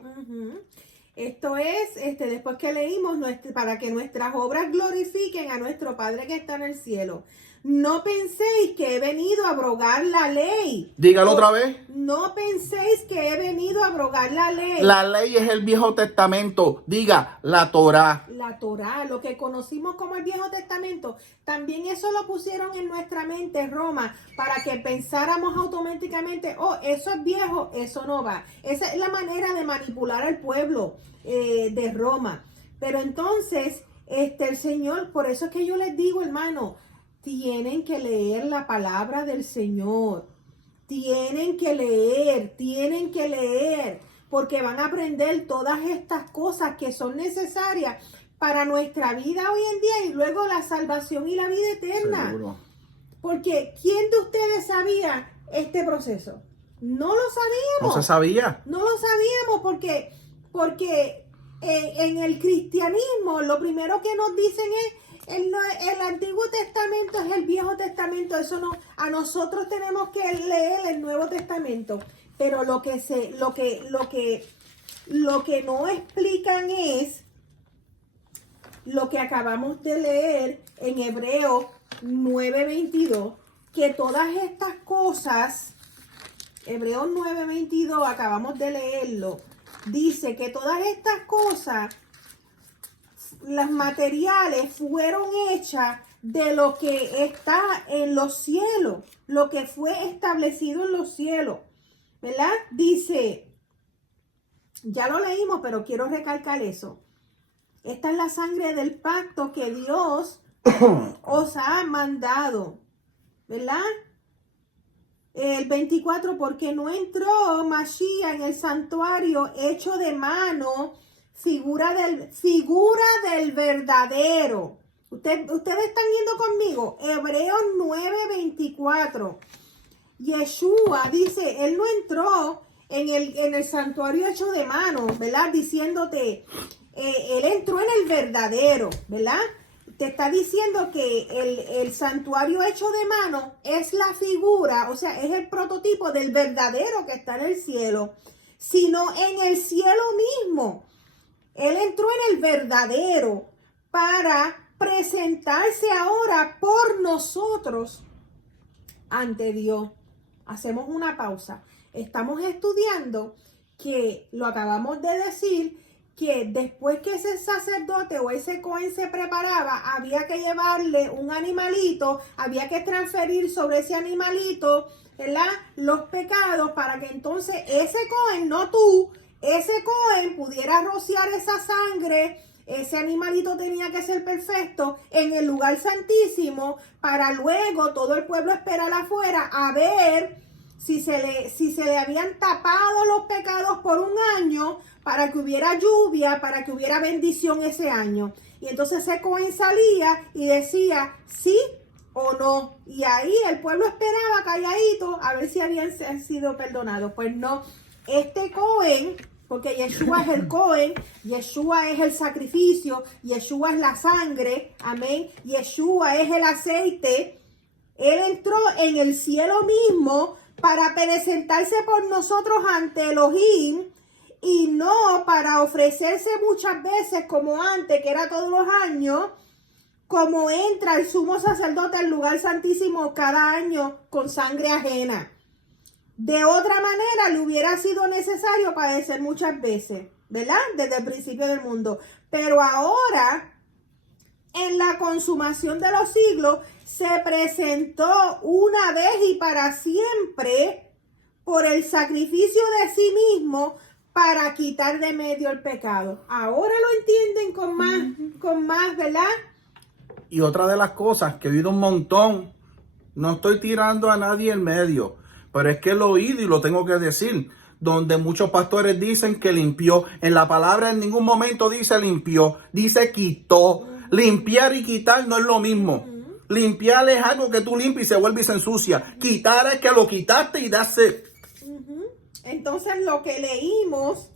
Esto es, después que leímos, para que nuestras obras glorifiquen a nuestro Padre que está en el cielo. No penséis que he venido a abrogar la ley. Dígalo otra vez. No penséis que he venido a abrogar la ley. La ley es el Viejo Testamento. Diga, la Torá. La Torá, lo que conocimos como el Viejo Testamento. También eso lo pusieron en nuestra mente, Roma, para que pensáramos automáticamente, eso es viejo, eso no va. Esa es la manera de manipular al pueblo de Roma. Pero entonces, el Señor, por eso es que yo les digo, hermano, tienen que leer la palabra del Señor. Tienen que leer, porque van a aprender todas estas cosas que son necesarias para nuestra vida hoy en día y luego la salvación y la vida eterna. Seguro. Porque ¿quién de ustedes sabía este proceso? No lo sabíamos. No se sabía. No lo sabíamos porque en el cristianismo lo primero que nos dicen es el Antiguo Testamento es el Viejo Testamento. Eso no, a nosotros tenemos que leer el Nuevo Testamento. Pero lo que no explican es lo que acabamos de leer en Hebreos 9:22, que todas estas cosas, Hebreos 9:22, acabamos de leerlo, dice que todas estas cosas, las materiales, fueron hechas de lo que está en los cielos, lo que fue establecido en los cielos, ¿verdad? Dice, ya lo leímos, pero quiero recalcar eso. Esta es la sangre del pacto que Dios os ha mandado, ¿verdad? El 24, porque no entró Mashiach en el santuario hecho de mano, figura del verdadero. Ustedes están yendo conmigo. Hebreos 9:24. Yeshua dice, él no entró en el santuario hecho de mano, ¿verdad? Diciéndote, él entró en el verdadero, ¿verdad? Te está diciendo que el santuario hecho de mano es la figura, o sea, es el prototipo del verdadero que está en el cielo, sino en el cielo mismo. Él entró en el verdadero para presentarse ahora por nosotros ante Dios. Hacemos una pausa. Estamos estudiando que lo acabamos de decir, que después que ese sacerdote o ese cohen se preparaba, había que llevarle un animalito, había que transferir sobre ese animalito, ¿verdad?, los pecados, para que entonces ese cohen, no tú, ese cohen pudiera rociar esa sangre. Ese animalito tenía que ser perfecto en el lugar santísimo, para luego todo el pueblo esperar afuera a ver si se le habían tapado los pecados por un año, para que hubiera lluvia, para que hubiera bendición ese año. Y entonces ese cohen salía y decía sí o no. Y ahí el pueblo esperaba calladito a ver si habían sido perdonados. Pues no, este cohen, porque Yeshua es el cohen, Yeshua es el sacrificio, Yeshua es la sangre, amén, Yeshua es el aceite. Él entró en el cielo mismo para presentarse por nosotros ante Elohim, y no para ofrecerse muchas veces como antes, que era todos los años, como entra el sumo sacerdote al lugar santísimo cada año con sangre ajena. De otra manera le hubiera sido necesario padecer muchas veces, ¿verdad? Desde el principio del mundo. Pero ahora, en la consumación de los siglos, se presentó una vez y para siempre por el sacrificio de sí mismo, para quitar de medio el pecado. Ahora lo entienden con más, ¿verdad? Y otra de las cosas que he oído un montón, no estoy tirando a nadie en medio, pero es que lo he oído y lo tengo que decir, donde muchos pastores dicen que limpió. En la palabra en ningún momento dice limpió, dice quitó. Limpiar y quitar no es lo mismo. Limpiar es algo que tú limpias y se vuelve y se ensucia. Quitar es que lo quitaste y das it. Entonces lo que leímos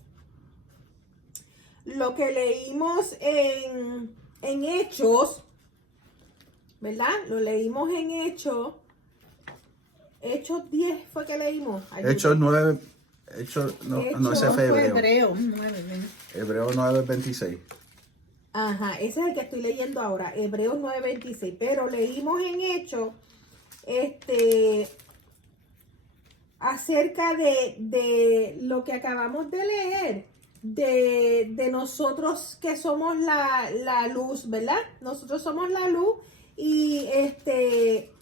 en Hechos, ¿verdad? Lo leímos en Hechos 10 fue que leímos. Hechos 9, no, ese fue Hebreo. Hebreo 9:26. Ajá, ese es el que estoy leyendo ahora, Hebreos 9:26. Pero leímos en Hechos, acerca de lo que acabamos de leer, de nosotros que somos la luz, ¿verdad? Nosotros somos la luz, y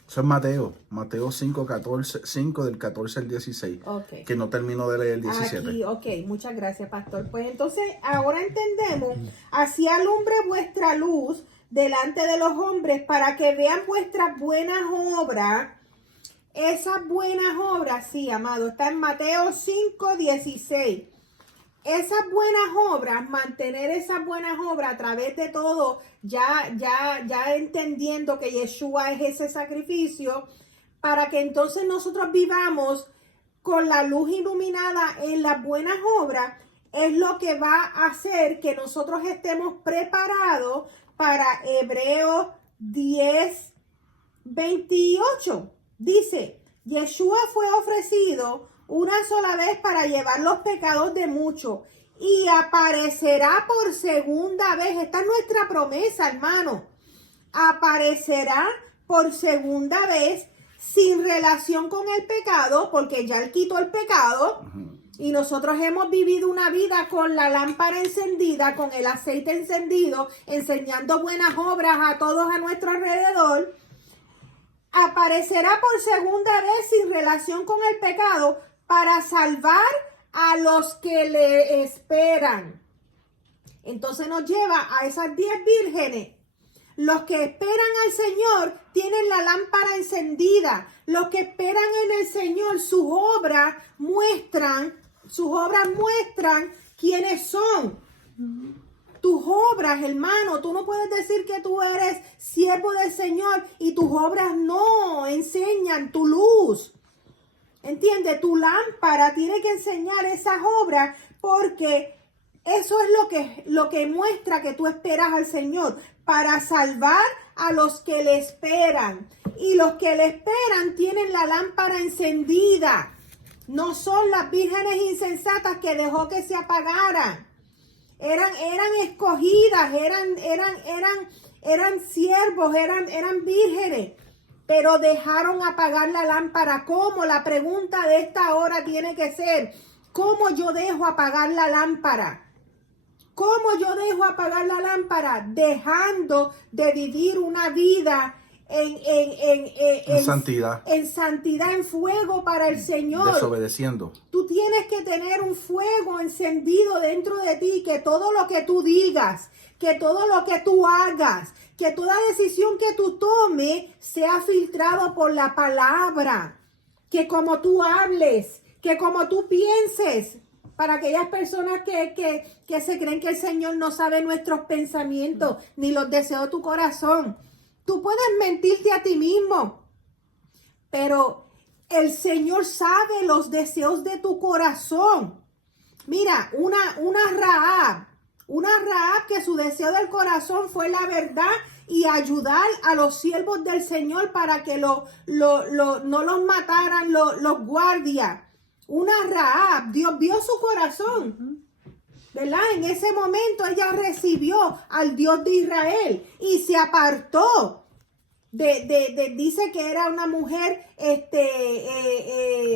Eso es Mateo 5, 14, 5 del 14 al 16. Ok. Que no termino de leer el 17. Aquí, ok, muchas gracias, pastor. Pues entonces, ahora entendemos, así alumbre vuestra luz delante de los hombres para que vean vuestras buenas obras. Esas buenas obras, sí, amado, está en Mateo 5, 16. Esas buenas obras, mantener esas buenas obras a través de todo, ya entendiendo que Yeshua es ese sacrificio, para que entonces nosotros vivamos con la luz iluminada en las buenas obras, es lo que va a hacer que nosotros estemos preparados para Hebreos 10, 28. Dice, Yeshua fue ofrecido una sola vez para llevar los pecados de muchos y aparecerá por segunda vez. Esta es nuestra promesa, hermano. Aparecerá por segunda vez sin relación con el pecado, porque ya él quitó el pecado. Y nosotros hemos vivido una vida con la lámpara encendida, con el aceite encendido, enseñando buenas obras a todos a nuestro alrededor. Aparecerá por segunda vez sin relación con el pecado para salvar a los que le esperan. Entonces nos lleva a esas 10 vírgenes. Los que esperan al Señor tienen la lámpara encendida. Los que esperan en el Señor, sus obras muestran quiénes son. Tus obras, hermano, tú no puedes decir que tú eres siervo del Señor y tus obras no enseñan tu luz. ¿Entiendes? Tu lámpara tiene que enseñar esas obras porque eso es lo que muestra que tú esperas al Señor para salvar a los que le esperan. Y los que le esperan tienen la lámpara encendida. No son las vírgenes insensatas que dejó que se apagaran. Eran escogidas, eran siervos, eran vírgenes. Pero dejaron apagar la lámpara. ¿Cómo? La pregunta de esta hora tiene que ser, ¿cómo yo dejo apagar la lámpara? ¿Cómo yo dejo apagar la lámpara? Dejando de vivir una vida en santidad. En santidad, en fuego para el Señor. Desobedeciendo. Tú tienes que tener un fuego encendido dentro de ti, que todo lo que tú digas, que todo lo que tú hagas, que toda decisión que tú tomes sea filtrado por la palabra. Que como tú hables, que como tú pienses. Para aquellas personas que se creen que el Señor no sabe nuestros pensamientos ni los deseos de tu corazón. Tú puedes mentirte a ti mismo, pero el Señor sabe los deseos de tu corazón. Mira, una Rahab que su deseo del corazón fue la verdad y ayudar a los siervos del Señor para que no los mataran los guardias. Una Rahab, Dios vio su corazón, ¿verdad? En ese momento ella recibió al Dios de Israel y se apartó. Dice que era una mujer,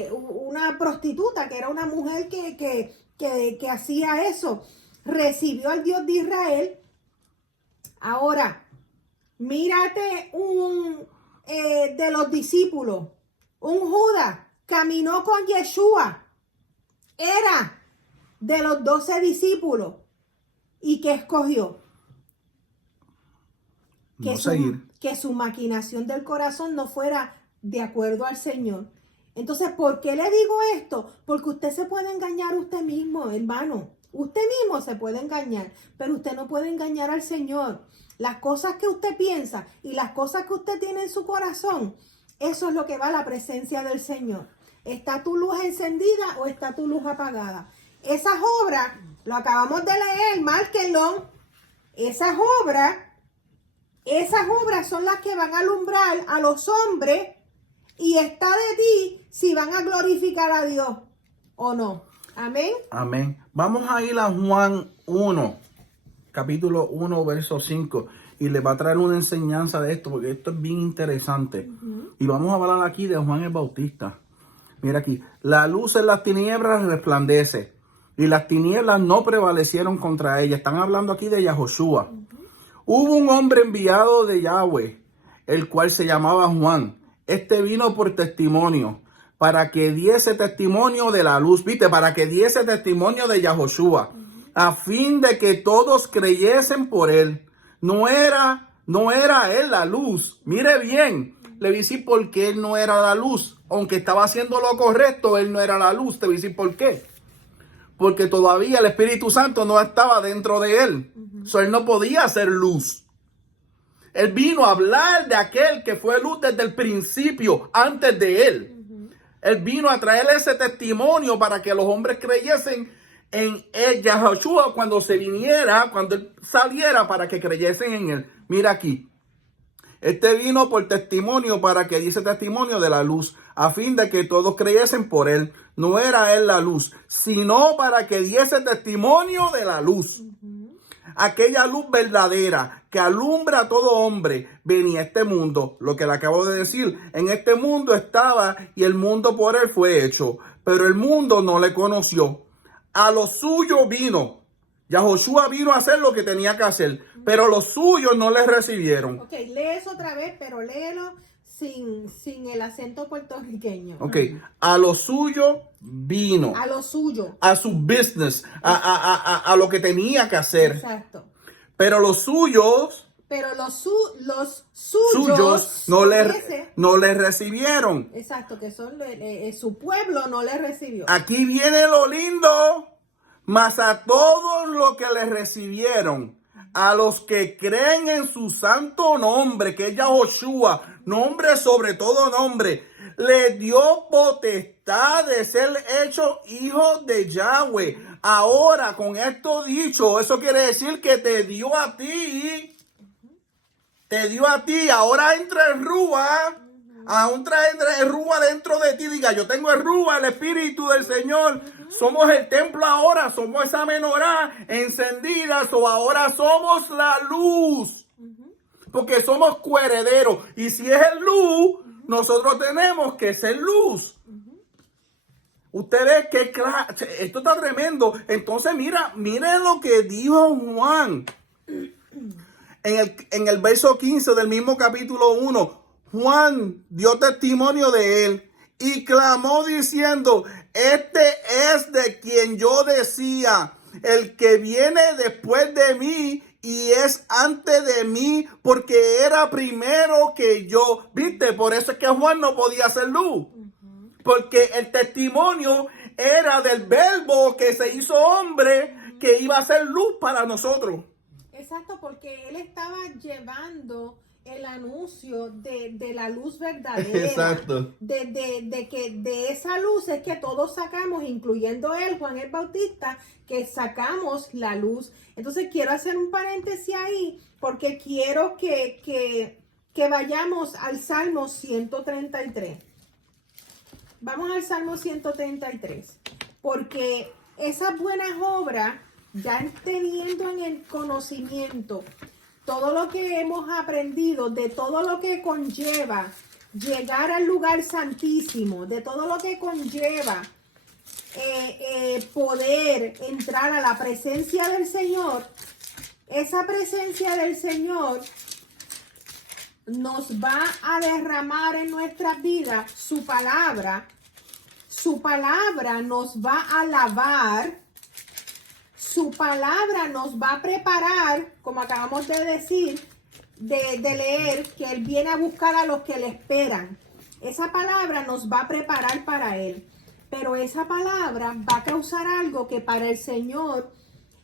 una prostituta, que era una mujer que hacía eso. Recibió al Dios de Israel. Ahora, mírate de los discípulos, un Judas caminó con Yeshua, era de los 12 discípulos. ¿Y qué escogió? Que su maquinación del corazón no fuera de acuerdo al Señor. Entonces, ¿por qué le digo esto? Porque usted se puede engañar usted mismo, hermano. Usted mismo se puede engañar, pero usted no puede engañar al Señor. Las cosas que usted piensa y las cosas que usted tiene en su corazón, eso es lo que va a la presencia del Señor. ¿Está tu luz encendida o está tu luz apagada? Esas obras, lo acabamos de leer, márquenlo. Esas obras son las que van a alumbrar a los hombres y está de ti si van a glorificar a Dios o no. Amén. Amén. Vamos a ir a Juan 1, capítulo 1, verso 5. Y les va a traer una enseñanza de esto, porque esto es bien interesante. Y vamos a hablar aquí de Juan el Bautista. Mira aquí. La luz en las tinieblas resplandece. Y las tinieblas no prevalecieron contra ella. Están hablando aquí de Yahoshua. Hubo un hombre enviado de Yahweh, el cual se llamaba Juan. Este vino por testimonio, para que diese testimonio de la luz, ¿viste? Para que diese testimonio de Yahoshua, a fin de que todos creyesen por él. No era él la luz. Mire bien, le voy a decir por qué él no era la luz. Aunque estaba haciendo lo correcto, él no era la luz. Te voy a decir por qué. Porque todavía el Espíritu Santo no estaba dentro de él. So, él no podía ser luz. Él vino a hablar de aquel que fue luz desde el principio, antes de él. Él vino a traer ese testimonio para que los hombres creyesen en el Yahoshua cuando se viniera, cuando él saliera, para que creyesen en él. Mira aquí. Este vino por testimonio para que diese testimonio de la luz, a fin de que todos creyesen por él. No era él la luz, sino para que diese testimonio de la luz. Aquella luz verdadera que alumbra a todo hombre venía a este mundo. Lo que le acabo de decir, en este mundo estaba y el mundo por él fue hecho, pero el mundo no le conoció. A lo suyo vino. Yahoshua vino a hacer lo que tenía que hacer, pero los suyos no le recibieron. Ok, lee eso otra vez, pero léelo sin el acento puertorriqueño. Ok, a lo suyo vino. A lo suyo. A su business, a lo que tenía que hacer. Exacto. Pero los suyos, Pero los suyos no le recibieron. Exacto, que son su pueblo no le recibió. Aquí viene lo lindo. Mas a todos los que le recibieron, a los que creen en su santo nombre, que es Yahoshua, nombre sobre todo nombre, le dio potestad de ser hecho hijos de Yahweh. Ahora, con esto dicho, eso quiere decir que te dio a ti. Te dio a ti. Ahora entra el Rúa. Aún trae el Rúa dentro de ti. Diga, yo tengo el Rúa, el Espíritu del Señor. Somos el templo ahora. Somos esa menorá encendida. Ahora somos la luz. Porque somos coherederos. Y si es el luz, nosotros tenemos que ser luz. Ustedes, qué clase. Esto está tremendo. Entonces, miren lo que dijo Juan. En el verso 15 del mismo capítulo 1. Juan dio testimonio de él y clamó diciendo, este es de quien yo decía, el que viene después de mí y es antes de mí, porque era primero que yo. ¿Viste? Por eso es que Juan no podía hacer luz. Porque el testimonio era del verbo que se hizo hombre, que iba a ser luz para nosotros. Exacto, porque él estaba llevando el anuncio de la luz verdadera. Exacto. De que de esa luz es que todos sacamos, incluyendo él, Juan el Bautista, que sacamos la luz. Entonces quiero hacer un paréntesis ahí, porque quiero que vayamos al Salmo 133. Vamos al Salmo 133, porque esas buenas obras, ya teniendo en el conocimiento todo lo que hemos aprendido, de todo lo que conlleva llegar al lugar santísimo, de todo lo que conlleva poder entrar a la presencia del Señor, esa presencia del Señor nos va a derramar en nuestras vidas su palabra nos va a lavar, su palabra nos va a preparar, como acabamos de decir, de leer, que Él viene a buscar a los que le esperan. Esa palabra nos va a preparar para Él. Pero esa palabra va a causar algo que para el Señor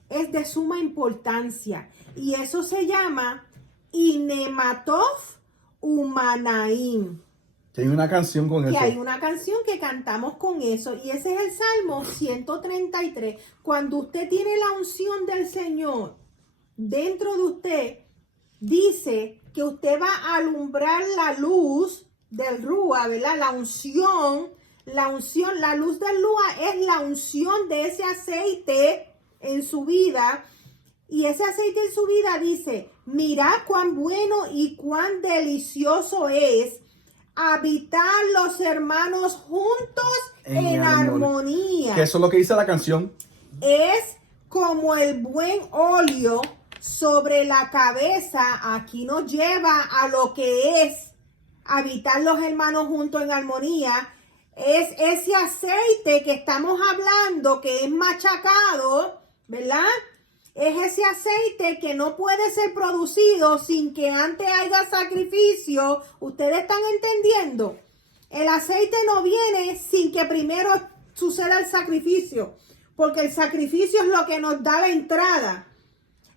es de suma importancia. Y eso se llama Inematov Umanaim. Que hay una canción con eso. Que hay una canción que cantamos con eso. Y ese es el Salmo 133. Cuando usted tiene la unción del Señor dentro de usted, dice que usted va a alumbrar la luz del Rúa, ¿verdad? La unción, la luz del Rúa es la unción de ese aceite en su vida. Y ese aceite en su vida dice, mirad cuán bueno y cuán delicioso es habitar los hermanos juntos en armonía. Que eso es lo que dice la canción. Es como el buen óleo sobre la cabeza. Aquí nos lleva a lo que es habitar los hermanos juntos en armonía, es ese aceite que estamos hablando, que es machacado, ¿verdad? Es ese aceite que no puede ser producido sin que antes haya sacrificio. ¿Ustedes están entendiendo? El aceite no viene sin que primero suceda el sacrificio, porque el sacrificio es lo que nos da la entrada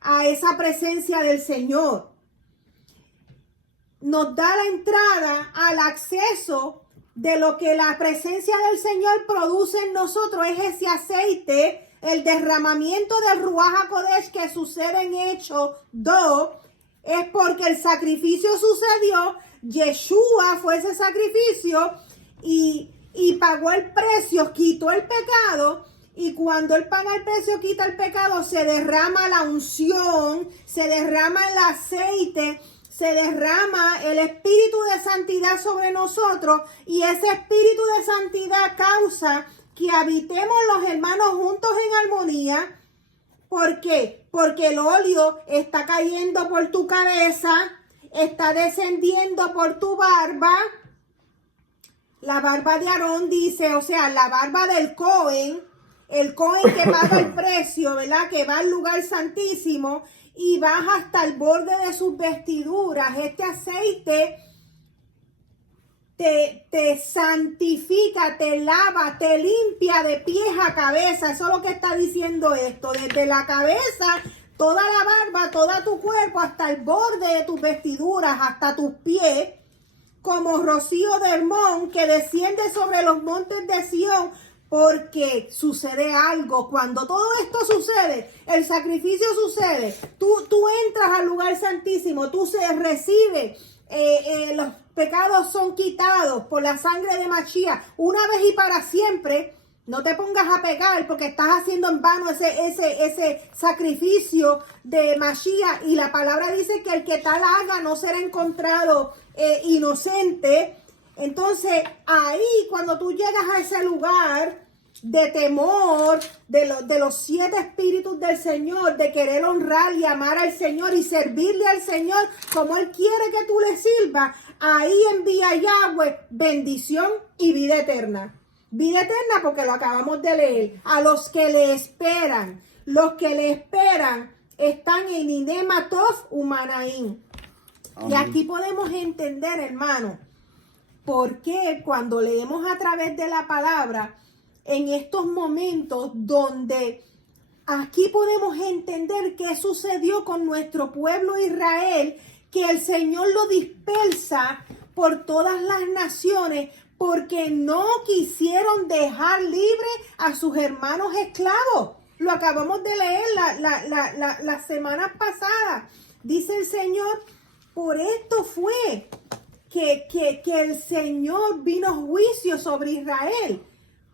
a esa presencia del Señor. Nos da la entrada al acceso de lo que la presencia del Señor produce en nosotros. Es ese aceite, el derramamiento del Ruach HaKodesh que sucede en Hechos 2, es porque el sacrificio sucedió. Yeshua fue ese sacrificio y pagó el precio, quitó el pecado. Y cuando Él paga el precio, quita el pecado, se derrama la unción, se derrama el aceite, se derrama el espíritu de santidad sobre nosotros. Y ese espíritu de santidad causa que habitemos los hermanos juntos en armonía. ¿Por qué? Porque el óleo está cayendo por tu cabeza, está descendiendo por tu barba. La barba de Aarón dice, o sea, la barba del Cohen, el Cohen que paga el precio, ¿verdad? Que va al lugar santísimo y baja hasta el borde de sus vestiduras. Este aceite te santifica, te lava, te limpia de pies a cabeza. Eso es lo que está diciendo esto. Desde la cabeza, toda la barba, todo tu cuerpo, hasta el borde de tus vestiduras, hasta tus pies, como rocío de Hermón que desciende sobre los montes de Sión. Porque sucede algo. Cuando todo esto sucede, el sacrificio sucede, tú entras al lugar santísimo, tú se recibes, los pecados son quitados por la sangre de Mashiach una vez y para siempre. No te pongas a pecar porque estás haciendo en vano ese sacrificio de Mashiach. Y la palabra dice que el que tal haga no será encontrado inocente. Entonces, ahí cuando tú llegas a ese lugar de temor, de los 7 espíritus del Señor, de querer honrar y amar al Señor y servirle al Señor como Él quiere que tú le sirvas, ahí envía Yahweh bendición y vida eterna. Vida eterna porque lo acabamos de leer. A los que le esperan, están en Inema Tov Umanaim. Y aquí podemos entender, hermano, por qué cuando leemos a través de la palabra, en estos momentos donde aquí podemos entender qué sucedió con nuestro pueblo Israel, que el Señor lo dispersa por todas las naciones porque no quisieron dejar libre a sus hermanos esclavos. Lo acabamos de leer la semana pasada. Dice el Señor, por esto fue que el Señor vino juicio sobre Israel.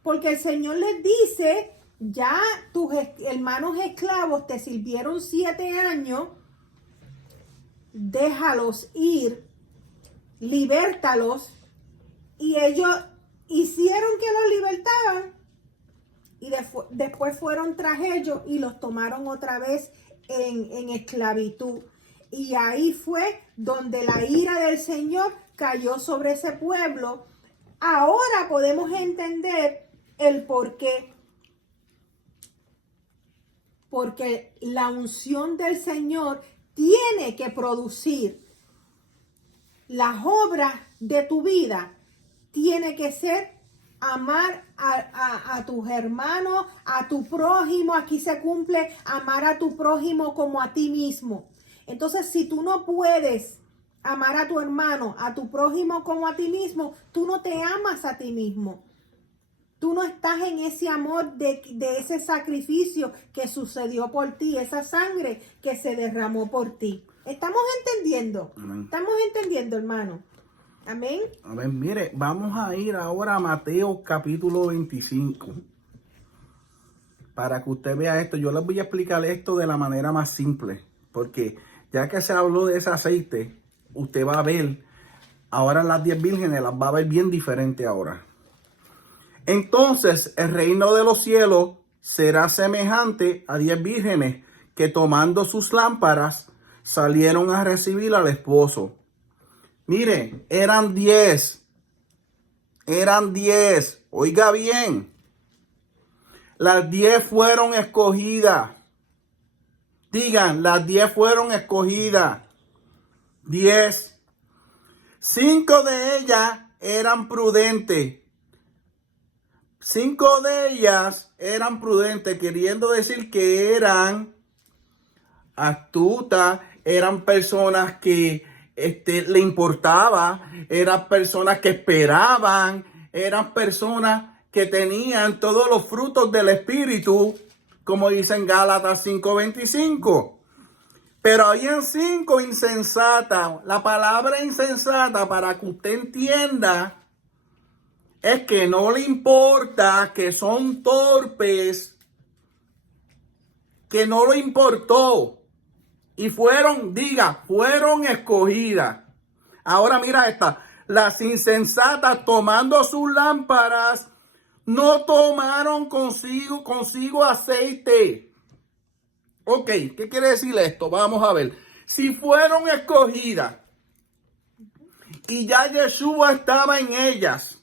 Porque el Señor les dice, ya tus hermanos esclavos te sirvieron 7 años, déjalos ir, libértalos. Y ellos hicieron que los libertaban y después fueron tras ellos y los tomaron otra vez en esclavitud. Y ahí fue donde la ira del Señor cayó sobre ese pueblo. Ahora podemos entender el por qué. Porque la unción del Señor tiene que producir las obras de tu vida. Tiene que ser amar a tus hermanos, a tu prójimo. Aquí se cumple amar a tu prójimo como a ti mismo. Entonces, si tú no puedes amar a tu hermano, a tu prójimo como a ti mismo, tú no te amas a ti mismo. Tú no estás en ese amor de ese sacrificio que sucedió por ti, esa sangre que se derramó por ti. ¿Estamos entendiendo? Amén. ¿Estamos entendiendo, hermano? Amén. Amén. Mire, vamos a ir ahora a Mateo capítulo 25. Para que usted vea esto, yo les voy a explicar esto de la manera más simple. Porque ya que se habló de ese aceite, usted va a ver, ahora las 10 vírgenes las va a ver bien diferente ahora. Entonces el reino de los cielos será semejante a 10 vírgenes que tomando sus lámparas salieron a recibir al esposo. Mire, eran 10. Eran 10. Oiga bien. Las 10 fueron escogidas. Digan, las 10 fueron escogidas. 10. 5 de ellas eran prudentes. 5 de ellas eran prudentes, queriendo decir que eran astutas, eran personas que le importaba, eran personas que esperaban, eran personas que tenían todos los frutos del Espíritu, como dice en Gálatas 5:25. Pero habían 5 insensatas. La palabra insensata, para que usted entienda, es que no le importa, que son torpes, que no le importó. Y fueron escogidas. Ahora mira esta. Las insensatas, tomando sus lámparas, no tomaron consigo aceite. Ok, ¿qué quiere decir esto? Vamos a ver. Si fueron escogidas y ya Yeshua estaba en ellas,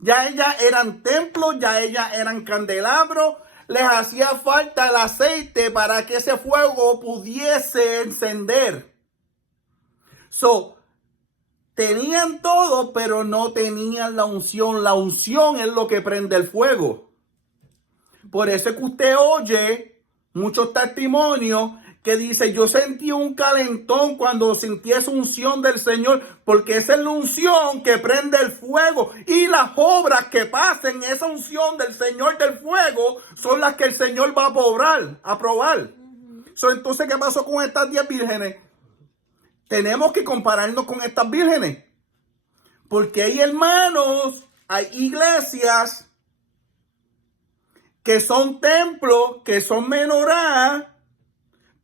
ya ellas eran templos, ya ellas eran candelabros, les hacía falta el aceite para que ese fuego pudiese encender. Tenían todo, pero no tenían la unción. La unción es lo que prende el fuego. Por eso es que usted oye muchos testimonios que dice, yo sentí un calentón cuando sentí esa unción del Señor, porque esa es la unción que prende el fuego, y las obras que pasen esa unción del Señor del fuego son las que el Señor va a probar. Entonces, ¿qué pasó con estas 10 vírgenes? Tenemos que compararnos con estas vírgenes, porque hay hermanos, hay iglesias que son templos, que son menorá,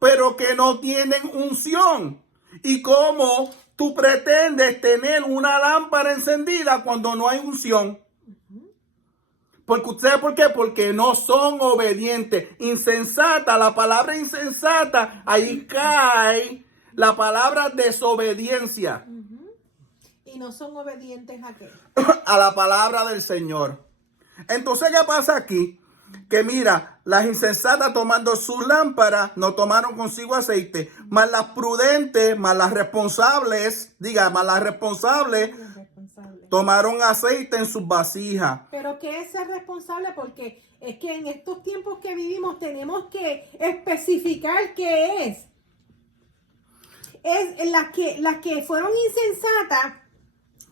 pero que no tienen unción. ¿Y cómo tú pretendes tener una lámpara encendida cuando no hay unción? Porque ¿usted por qué? Porque no son obedientes. Insensata, la palabra insensata, ahí cae la palabra desobediencia. ¿Y no son obedientes a qué? A la palabra del Señor. Entonces, ¿qué pasa aquí? Que mira, las insensatas tomando sus lámparas no tomaron consigo aceite, más las prudentes, más las responsables, tomaron aceite en sus vasijas. Pero ¿qué es ser responsable? Porque es que en estos tiempos que vivimos tenemos que especificar qué es. Es las que fueron insensatas.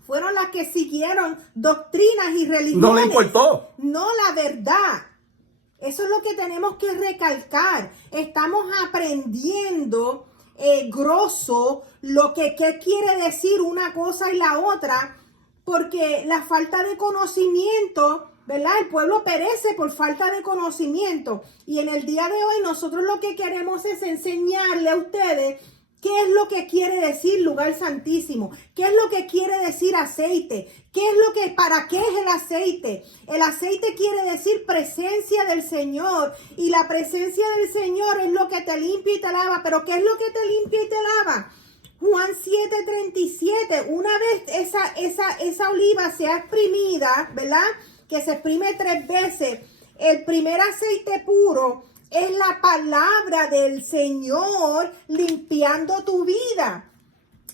Fueron las que siguieron doctrinas y religiones. No le importó. No la verdad. Eso es lo que tenemos que recalcar. Estamos aprendiendo grosso lo que qué quiere decir una cosa y la otra, porque la falta de conocimiento, ¿verdad? El pueblo perece por falta de conocimiento. Y en el día de hoy nosotros lo que queremos es enseñarle a ustedes qué es lo que quiere decir lugar santísimo, qué es lo que quiere decir aceite, para qué es el aceite. El aceite quiere decir presencia del Señor, y la presencia del Señor es lo que te limpia y te lava. Pero ¿qué es lo que te limpia y te lava? Juan 7:37, una vez esa oliva sea exprimida, ¿verdad? Que se exprime 3 veces, el primer aceite puro es la palabra del Señor limpiando tu vida.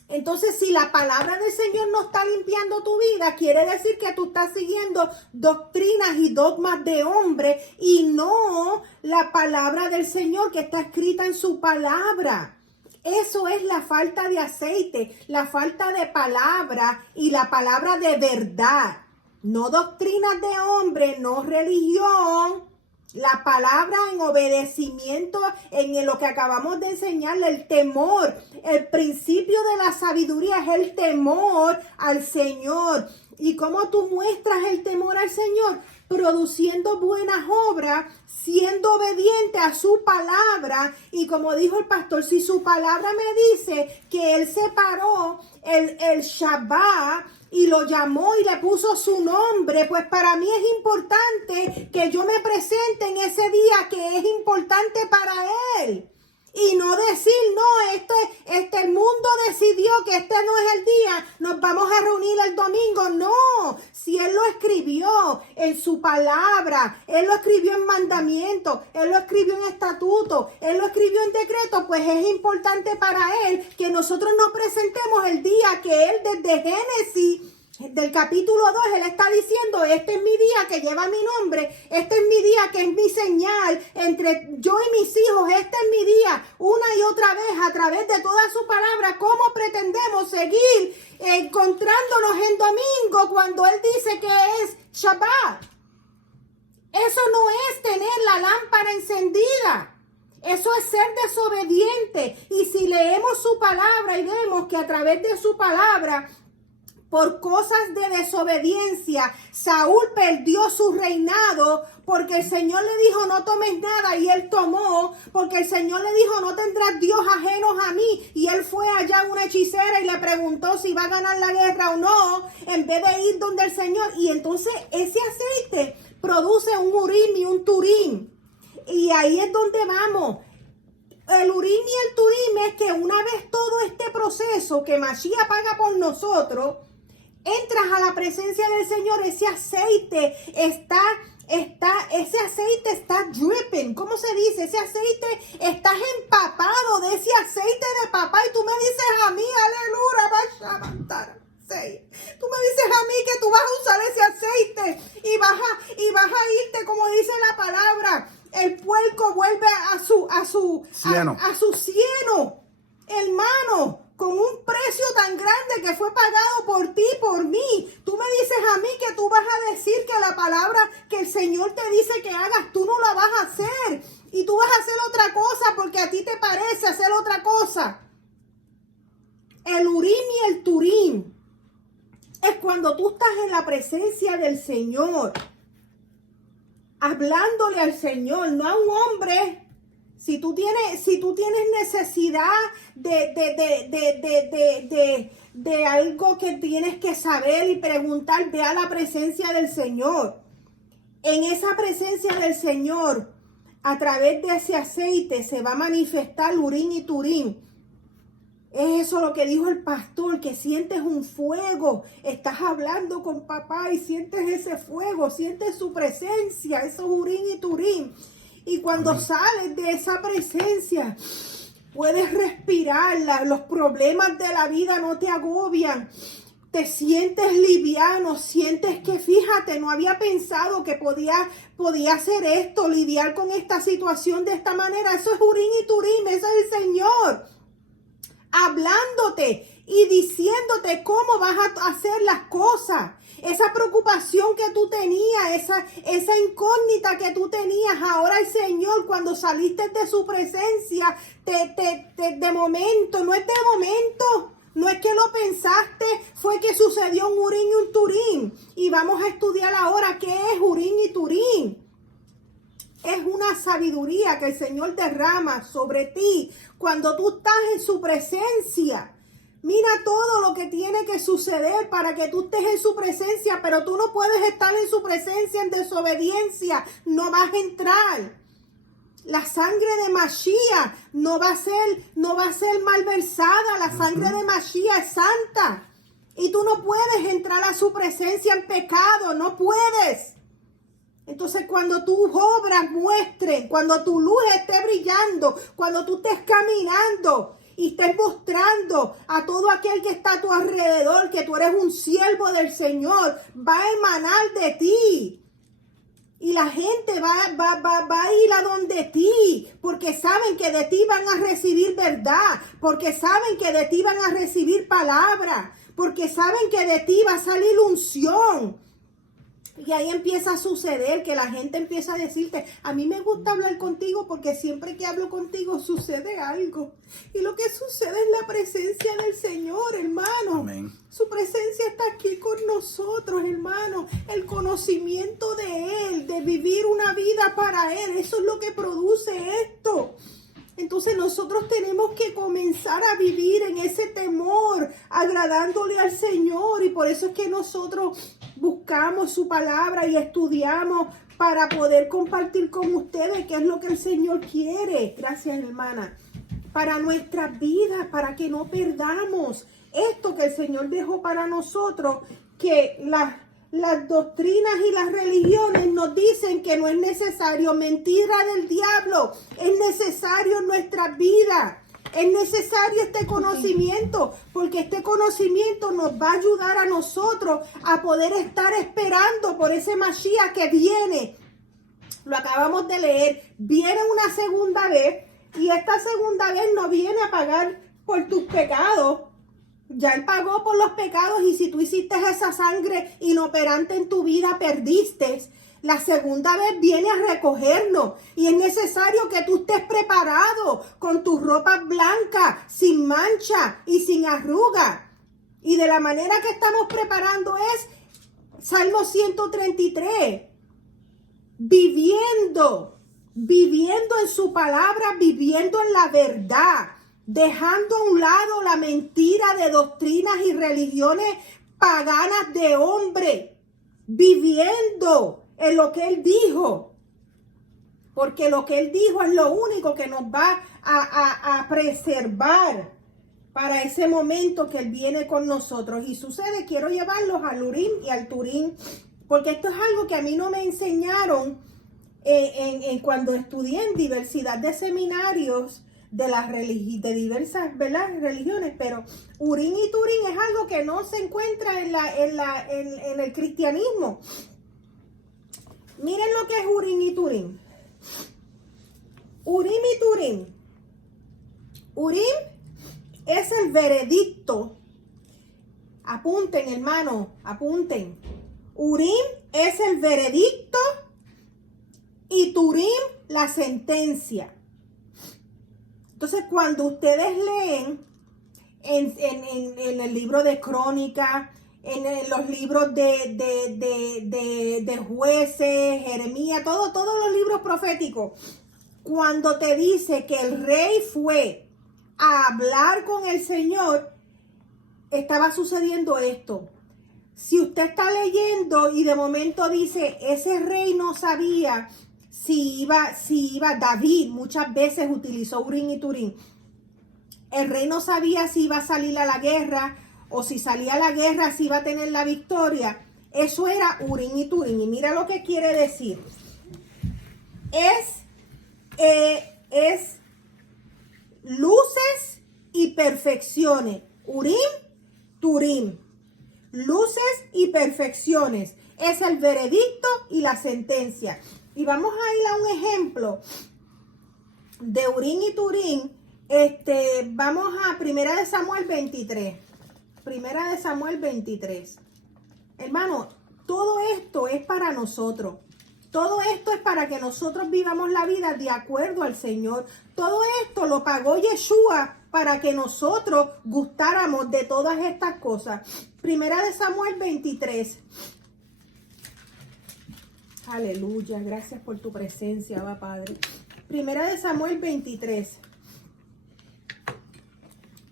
Entonces, si la palabra del Señor no está limpiando tu vida, quiere decir que tú estás siguiendo doctrinas y dogmas de hombre y no la palabra del Señor que está escrita en su palabra. Eso es la falta de aceite, la falta de palabra y la palabra de verdad. No doctrinas de hombre, no religión. La palabra en obedecimiento, en lo que acabamos de enseñarle, el temor. El principio de la sabiduría es el temor al Señor. ¿Y cómo tú muestras el temor al Señor? Produciendo buenas obras, siendo obediente a su palabra. Y como dijo el pastor, si su palabra me dice que él separó el Shabbat y lo llamó y le puso su nombre, pues para mí es importante que yo me presente en ese día que es importante para él. Y no decir, no, el mundo decidió que este no es el día, nos vamos a reunir el domingo. No, si Él lo escribió en su palabra, Él lo escribió en mandamientos, Él lo escribió en estatutos, Él lo escribió en decretos, pues es importante para Él que nosotros nos presentemos el día que Él desde Génesis, del capítulo 2, Él está diciendo, este es mi día que lleva mi nombre, este es mi día que es mi señal entre yo y mis hijos, este es mi día, una y otra vez, a través de toda su palabra. ¿Cómo pretendemos seguir encontrándonos en domingo cuando Él dice que es Shabbat? Eso no es tener la lámpara encendida. Eso es ser desobediente. Y si leemos su palabra y vemos que a través de su palabra, por cosas de desobediencia, Saúl perdió su reinado, porque el Señor le dijo, no tomes nada, y él tomó, porque el Señor le dijo, no tendrás Dios ajenos a mí, y él fue allá a una hechicera y le preguntó si va a ganar la guerra o no, en vez de ir donde el Señor. Y entonces ese aceite produce un Urim y un Turim, y ahí es donde vamos. El Urim y el Turim es que una vez todo este proceso que Mashiach paga por nosotros, entras a la presencia del Señor, ese aceite está dripping. ¿Cómo se dice? Ese aceite, estás empapado de ese aceite de papá, y tú me dices a mí, aleluya, tú me dices a mí que tú vas a usar ese aceite y vas a irte, como dice la palabra, el puerco vuelve a su cieno, hermano, con un precio tan grande que fue pagado por ti, por mí. Tú me dices a mí que tú vas a decir que la palabra que el Señor te dice que hagas, tú no la vas a hacer. Y tú vas a hacer otra cosa porque a ti te parece hacer otra cosa. El Urim y el Turim es cuando tú estás en la presencia del Señor, hablándole al Señor, no a un hombre. Si tú tienes necesidad de algo que tienes que saber y preguntar, ve a la presencia del Señor. En esa presencia del Señor, a través de ese aceite, se va a manifestar Urim y Turim. Es eso lo que dijo el pastor, que sientes un fuego. Estás hablando con papá y sientes ese fuego, sientes su presencia, esos Urim y Turim. Y cuando sales de esa presencia, puedes respirarla. Los problemas de la vida no te agobian. Te sientes liviano, sientes que, fíjate, no había pensado que podía hacer esto, lidiar con esta situación de esta manera. Eso es Urim y Turim, eso es el Señor hablándote y diciéndote cómo vas a hacer las cosas. Esa preocupación que tú tenías, esa incógnita que tú tenías, ahora el Señor, cuando saliste de su presencia, de momento, no es de momento, no es que lo pensaste, fue que sucedió un Urim y un Turim. Y vamos a estudiar ahora qué es Urim y Turim. Es una sabiduría que el Señor derrama sobre ti cuando tú estás en su presencia. Mira todo lo que tiene que suceder para que tú estés en su presencia, pero tú no puedes estar en su presencia en desobediencia. No vas a entrar. La sangre de Mashiach no va a ser malversada. La sangre de Mashiach es santa. Y tú no puedes entrar a su presencia en pecado. No puedes. Entonces, cuando tus obras muestren, cuando tu luz esté brillando, cuando tú estés caminando y estés mostrando a todo aquel que está a tu alrededor que tú eres un siervo del Señor, va a emanar de ti. Y la gente va a ir a donde ti, porque saben que de ti van a recibir verdad, porque saben que de ti van a recibir palabra, porque saben que de ti va a salir unción. Y ahí empieza a suceder que la gente empieza a decirte, a mí me gusta hablar contigo porque siempre que hablo contigo sucede algo. Y lo que sucede es la presencia del Señor, hermano. Amén. Su presencia está aquí con nosotros, hermano. El conocimiento de Él, de vivir una vida para Él, eso es lo que produce esto. Entonces nosotros tenemos que comenzar a vivir en ese temor, agradándole al Señor. Y por eso es que nosotros buscamos su palabra y estudiamos para poder compartir con ustedes qué es lo que el Señor quiere. Gracias, hermana. para nuestras vidas, para que no perdamos esto que el Señor dejó para nosotros, que las doctrinas y las religiones nos dicen que no es necesario. Mentira del diablo, es necesario en nuestras vidas. Es necesario este conocimiento, porque este conocimiento nos va a ayudar a nosotros a poder estar esperando por ese Mashiach que viene. Lo acabamos de leer, viene una segunda vez, y esta segunda vez no viene a pagar por tus pecados. Ya Él pagó por los pecados, y si tú hiciste esa sangre inoperante en tu vida, perdiste. La segunda vez viene a recogernos, y es necesario que tú estés preparado con tus ropas blancas, sin mancha y sin arruga. Y de la manera que estamos preparando es Salmo 133, viviendo en su palabra, viviendo en la verdad, dejando a un lado la mentira de doctrinas y religiones paganas de hombre, viviendo en lo que Él dijo, porque lo que Él dijo es lo único que nos va a preservar para ese momento que Él viene con nosotros. Y sucede, quiero llevarlos al Urim y al Turim, porque esto es algo que a mí no me enseñaron en cuando estudié en diversidad de seminarios de diversas, ¿verdad?, religiones, pero Urim y Turim es algo que no se encuentra en el cristianismo. Miren lo que es Urim y Turim. Urim y Turim. Urim es el veredicto. Apunten, hermano, apunten. Urim es el veredicto y Turim la sentencia. Entonces, cuando ustedes leen en el libro de Crónicas, en los libros de Jueces, Jeremías, todos los libros proféticos, cuando te dice que el rey fue a hablar con el Señor, estaba sucediendo esto. Si usted está leyendo y de momento dice, ese rey no sabía si iba, David muchas veces utilizó Urim y Turim. El rey no sabía si iba a salir a la guerra, o si salía a la guerra, si iba a tener la victoria. Eso era Urim y Turim. Y mira lo que quiere decir. Es luces y perfecciones. Urim, Turim. Luces y perfecciones. Es el veredicto y la sentencia. Y vamos a ir a un ejemplo de Urim y Turim. Vamos a 1 Samuel 23. 1 Samuel 23. Hermano, todo esto es para nosotros. Todo esto es para que nosotros vivamos la vida de acuerdo al Señor. Todo esto lo pagó Yeshua para que nosotros gustáramos de todas estas cosas. 1 Samuel 23. Aleluya, gracias por tu presencia, Abba Padre. 1 Samuel 23,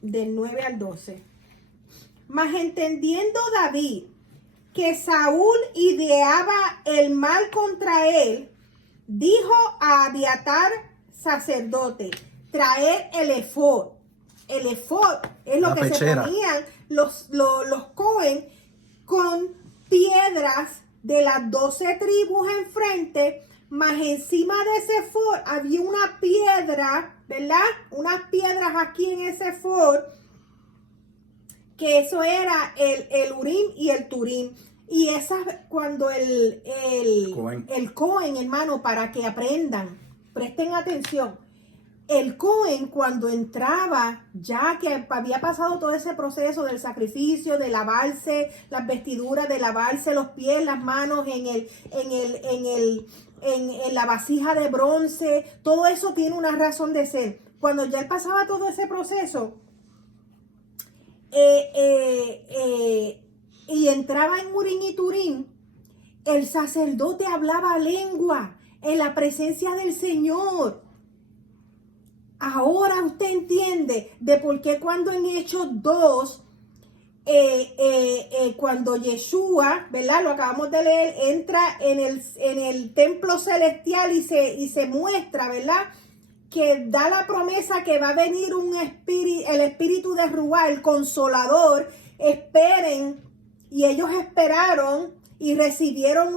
del 9 al 12. Mas entendiendo David que Saúl ideaba el mal contra él, dijo a Abiatar, sacerdote, traer el efod. El efod es lo que pechera. Se ponían los Cohen con piedras de las 12 tribus enfrente, más encima de ese efod había una piedra, ¿verdad? Unas piedras aquí en ese efod, que eso era el Urim y el Turim. Y esas, cuando el Cohen, hermano, para que aprendan, presten atención. El Cohen, cuando entraba, ya que había pasado todo ese proceso del sacrificio, de lavarse las vestiduras, de lavarse los pies, las manos en la vasija de bronce, todo eso tiene una razón de ser. Cuando ya él pasaba todo ese proceso, y entraba en Urim y Turim, el sacerdote hablaba lengua en la presencia del Señor. Ahora usted entiende de por qué cuando en Hechos 2, cuando Yeshua, ¿verdad? Lo acabamos de leer, entra en el templo celestial y se muestra, ¿verdad? que da la promesa que va a venir el espíritu de Ruá, el Consolador. Esperen, y ellos esperaron y recibieron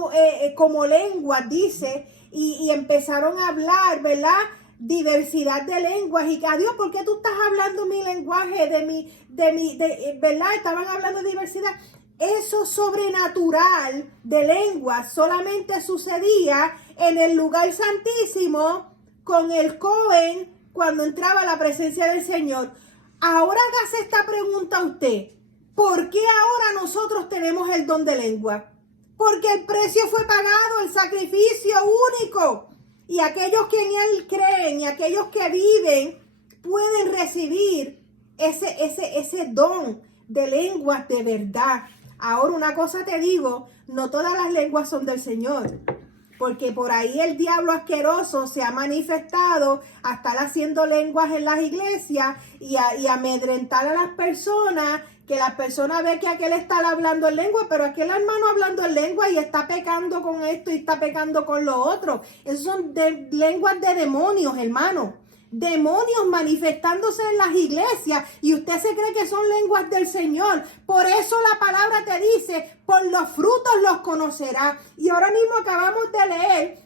como lengua, dice, y empezaron a hablar, ¿verdad? Diversidad de lenguas. Y adiós, ¿por qué tú estás hablando mi lenguaje, ¿verdad? Estaban hablando de diversidad. Eso sobrenatural de lenguas solamente sucedía en el lugar santísimo con el Cohen cuando entraba a la presencia del Señor. Ahora hágase esta pregunta a usted. ¿Por qué ahora nosotros tenemos el don de lengua? Porque el precio fue pagado, el sacrificio único. Y aquellos que en Él creen y aquellos que viven pueden recibir ese don de lenguas de verdad. Ahora una cosa te digo, no todas las lenguas son del Señor. Porque por ahí el diablo asqueroso se ha manifestado a estar haciendo lenguas en las iglesias y amedrentar a las personas, que las personas ven que aquel está hablando en lengua, pero aquel hermano hablando en lengua y está pecando con esto y está pecando con lo otro. Esos son lenguas de demonios, hermano. Demonios manifestándose en las iglesias y usted se cree que son lenguas del Señor. Por eso la palabra te dice, por los frutos los conocerás. Y ahora mismo acabamos de leer,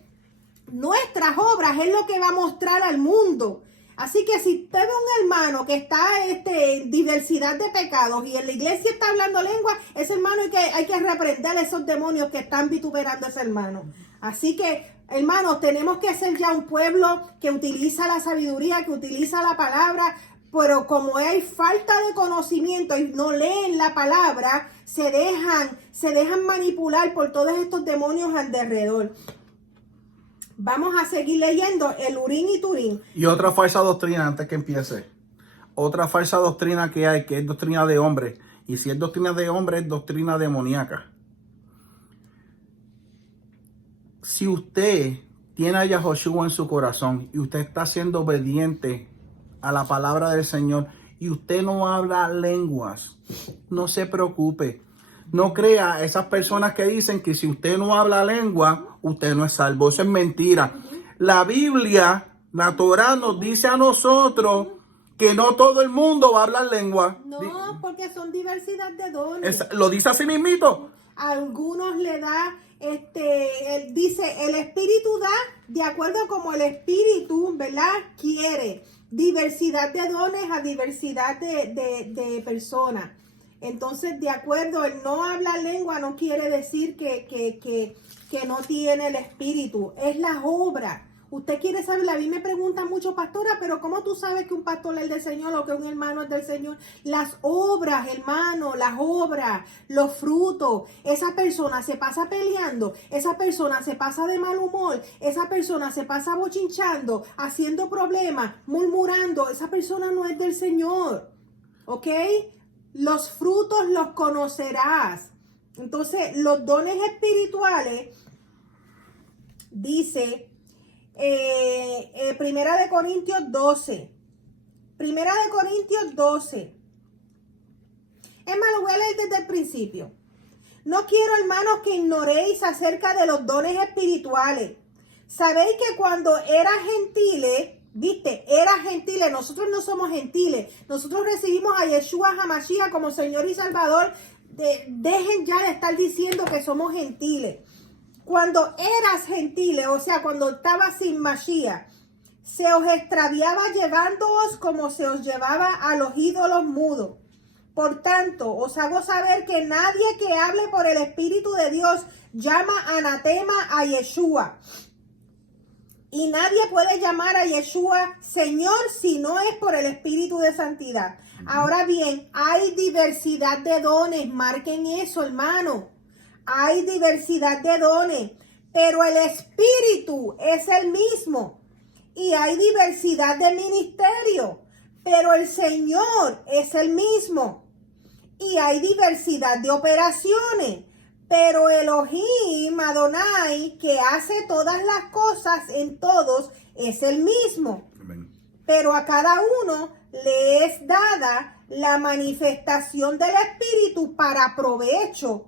nuestras obras es lo que va a mostrar al mundo. Así que si usted ve un hermano que está en diversidad de pecados y en la iglesia está hablando lengua, ese hermano hay que reprender a esos demonios que están vituperando a ese hermano. Así que, hermanos, tenemos que ser ya un pueblo que utiliza la sabiduría, que utiliza la palabra, pero como hay falta de conocimiento y no leen la palabra, se dejan manipular por todos estos demonios alrededor. Vamos a seguir leyendo el Urim y Turim. Y otra falsa doctrina antes que empiece. Otra falsa doctrina que hay, que es doctrina de hombre. Y si es doctrina de hombre, es doctrina demoníaca. Si usted tiene a Yahoshua en su corazón y usted está siendo obediente a la palabra del Señor y usted no habla lenguas, no se preocupe. No crea esas personas que dicen que si usted no habla lengua, usted no es salvo. Eso es mentira. La Biblia, la Torah nos dice a nosotros que no todo el mundo va a hablar lengua. No, porque son diversidad de dones. Lo dice así mismito. A algunos le da, dice, el Espíritu da de acuerdo como el Espíritu, ¿verdad? Quiere. Diversidad de dones a diversidad de personas. Entonces, de acuerdo, el no hablar lengua no quiere decir que no tiene el Espíritu. Es la obra. Usted quiere saber, a mí me preguntan mucho, pastora, pero ¿cómo tú sabes que un pastor es del Señor o que un hermano es del Señor? Las obras, hermano, las obras, los frutos. Esa persona se pasa peleando, esa persona se pasa de mal humor, esa persona se pasa bochinchando, haciendo problemas, murmurando. Esa persona no es del Señor. ¿Ok? Los frutos los conocerás. Entonces, los dones espirituales, dice Primera de Corintios 12. Primera de Corintios 12. Es más, lo voy a leer desde el principio. No quiero, hermanos, que ignoréis acerca de los dones espirituales. Sabéis que cuando era gentiles, era gentiles, nosotros no somos gentiles, nosotros recibimos a Yeshua HaMashiach como Señor y Salvador. Dejen ya de estar diciendo que somos gentiles. Cuando eras gentiles, o sea, cuando estabas sin Mashiach, se os extraviaba llevándoos como se os llevaba a los ídolos mudos. Por tanto, os hago saber que nadie que hable por el Espíritu de Dios llama anatema a Yeshua. Y nadie puede llamar a Yeshua Señor si no es por el Espíritu de Santidad. Ahora bien, hay diversidad de dones. Marquen eso, hermano. Hay diversidad de dones, pero el Espíritu es el mismo. Y hay diversidad de ministerio, pero el Señor es el mismo. Y hay diversidad de operaciones, pero Elohim Adonai, que hace todas las cosas en todos, es el mismo. Amén. Pero a cada uno le es dada la manifestación del Espíritu para provecho.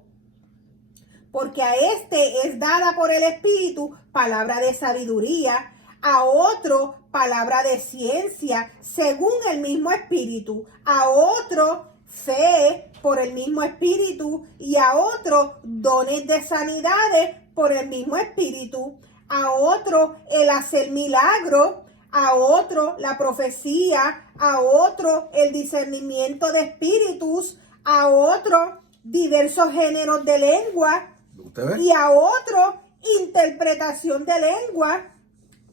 Porque a este es dada por el Espíritu palabra de sabiduría, a otro palabra de ciencia según el mismo Espíritu, a otro fe por el mismo Espíritu y a otro dones de sanidades por el mismo Espíritu, a otro el hacer milagros, a otro la profecía, a otro el discernimiento de espíritus, a otro diversos géneros de lengua ¿Usted ve? y a otro interpretación de lengua.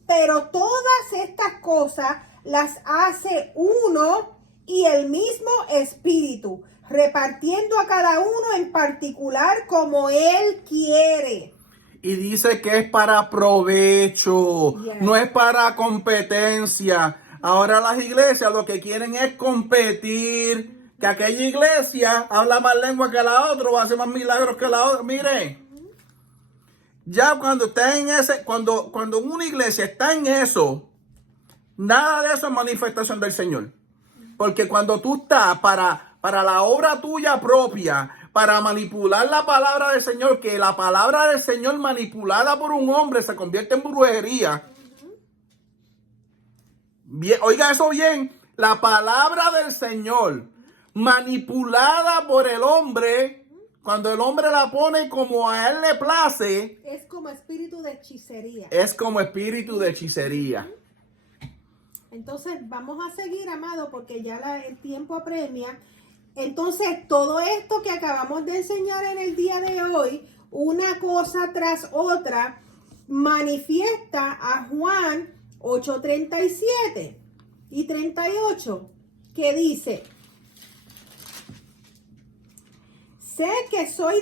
Pero todas estas cosas las hace uno y el mismo Espíritu, repartiendo a cada uno en particular como Él quiere. Y dice que es para provecho, Yes. no es para competencia. Ahora las iglesias lo que quieren es competir. Que aquella iglesia habla más lengua que la otra o hace más milagros que la otra. Mire, ya cuando está en ese, cuando una iglesia está en eso, nada de eso es manifestación del Señor. Porque cuando tú estás para la obra tuya propia, para manipular la palabra del Señor, que la palabra del Señor manipulada por un hombre se convierte en brujería. Bien, oiga eso bien, la palabra del Señor manipulada por el hombre, cuando el hombre la pone como a él le place, Es como espíritu de hechicería. es como espíritu de hechicería. Entonces vamos a seguir, amado, porque ya el tiempo apremia. Entonces todo esto que acabamos de enseñar en el día de hoy, una cosa tras otra, manifiesta a Juan 8:37 y 38, que dice: sé que soy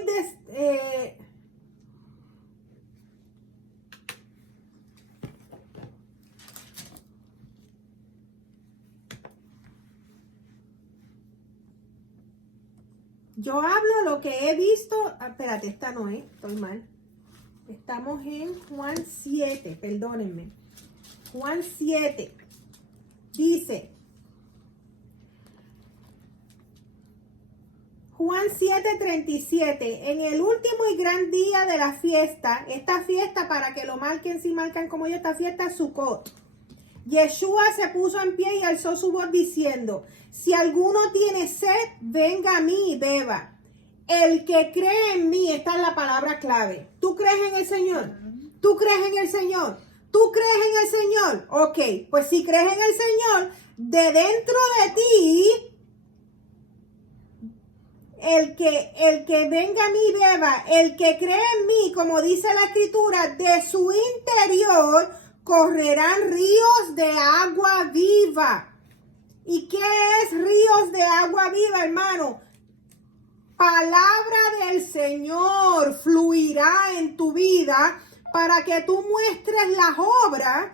yo hablo lo que he visto. Espérate, esta no es, estoy mal. Estamos en Juan 7, perdónenme. Juan 7 dice, Juan 7:37, en el último y gran día de la fiesta, esta fiesta, para que lo marquen si marcan como yo, esta fiesta es Sukkot. Yeshua se puso en pie y alzó su voz diciendo: si alguno tiene sed, venga a mí y beba. El que cree en mí, esta es la palabra clave. ¿Tú crees en el Señor? ¿Tú crees en el Señor? ¿Tú crees en el Señor? Ok, pues si crees en el Señor, de dentro de ti, el que venga a mí y beba, el que cree en mí, como dice la Escritura, de su interior correrán ríos de agua viva. ¿Y qué es ríos de agua viva, hermano? Palabra del Señor fluirá en tu vida para que tú muestres las obras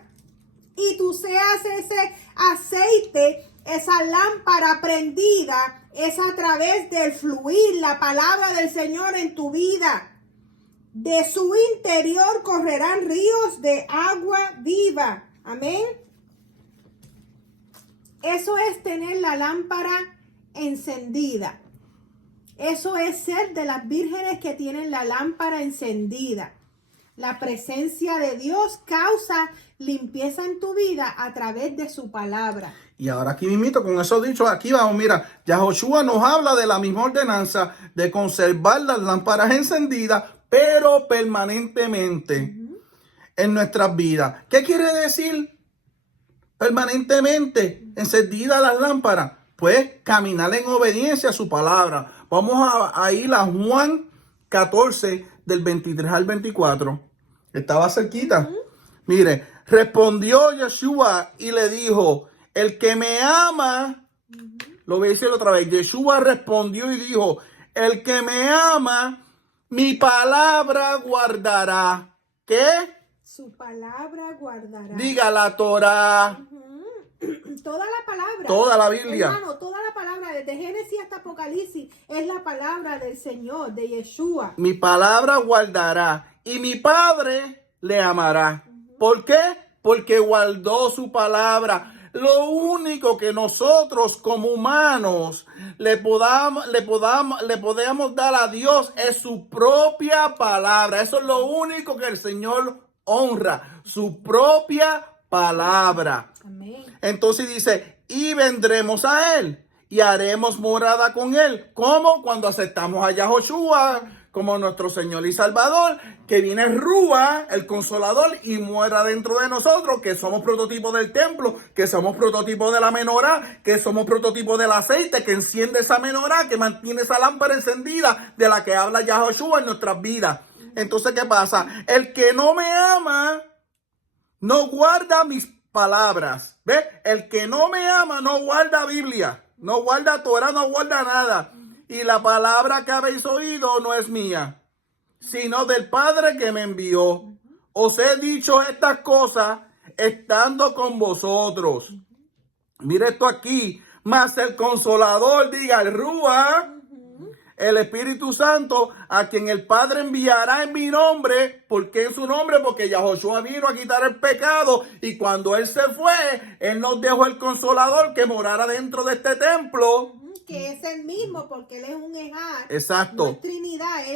y tú seas ese aceite, esa lámpara prendida, es a través del fluir la palabra del Señor en tu vida. De su interior correrán ríos de agua viva. Amén. Eso es tener la lámpara encendida. Eso es ser de las vírgenes que tienen la lámpara encendida. La presencia de Dios causa limpieza en tu vida a través de su palabra. Y ahora aquí mismito, con eso dicho, aquí vamos, mira, Yahoshua nos habla de la misma ordenanza de conservar las lámparas encendidas, pero permanentemente en nuestras vidas. ¿Qué quiere decir permanentemente encendidas las lámparas? Pues caminar en obediencia a su palabra. Vamos a ir a Juan 14, del 23 al 24. Estaba cerquita. Mire, respondió Yeshua y le dijo: el que me ama, lo voy a decir otra vez. Yeshua respondió y dijo: el que me ama, mi palabra guardará. ¿Qué? Su palabra guardará. Diga la Torah. Toda la palabra. Toda la Biblia. Hermano, toda la palabra, desde Génesis hasta Apocalipsis, es la palabra del Señor, de Yeshua. Mi palabra guardará y mi Padre le amará. ¿Por qué? Porque guardó su palabra. Lo único que nosotros como humanos le podamos dar a Dios es su propia palabra. Eso es lo único que el Señor honra, su propia palabra. Amén. Entonces dice, y vendremos a él y haremos morada con él. ¿Cómo? Cuando aceptamos a Yahoshua como nuestro Señor y Salvador, que viene Rúa, el Consolador, y muera dentro de nosotros, que somos prototipo del templo, que somos prototipo de la menorá, que somos prototipo del aceite que enciende esa menorá, que mantiene esa lámpara encendida de la que habla Yahoshua en nuestras vidas. Entonces, ¿qué pasa? El que no me ama, no guarda mis palabras. ¿Ves? El que no me ama, no guarda Biblia, no guarda Torah, no guarda nada. Y la palabra que habéis oído no es mía, sino del Padre que me envió. Os he dicho estas cosas estando con vosotros. Mire esto aquí. Mas el Consolador, diga el Rúa, el Espíritu Santo, a quien el Padre enviará en mi nombre. ¿Por qué en su nombre? Porque Yahoshua vino a quitar el pecado. Y cuando Él se fue, Él nos dejó el Consolador que morara dentro de este templo. Que es el mismo, porque Él es un Ejad. Exacto. No es Trinidad.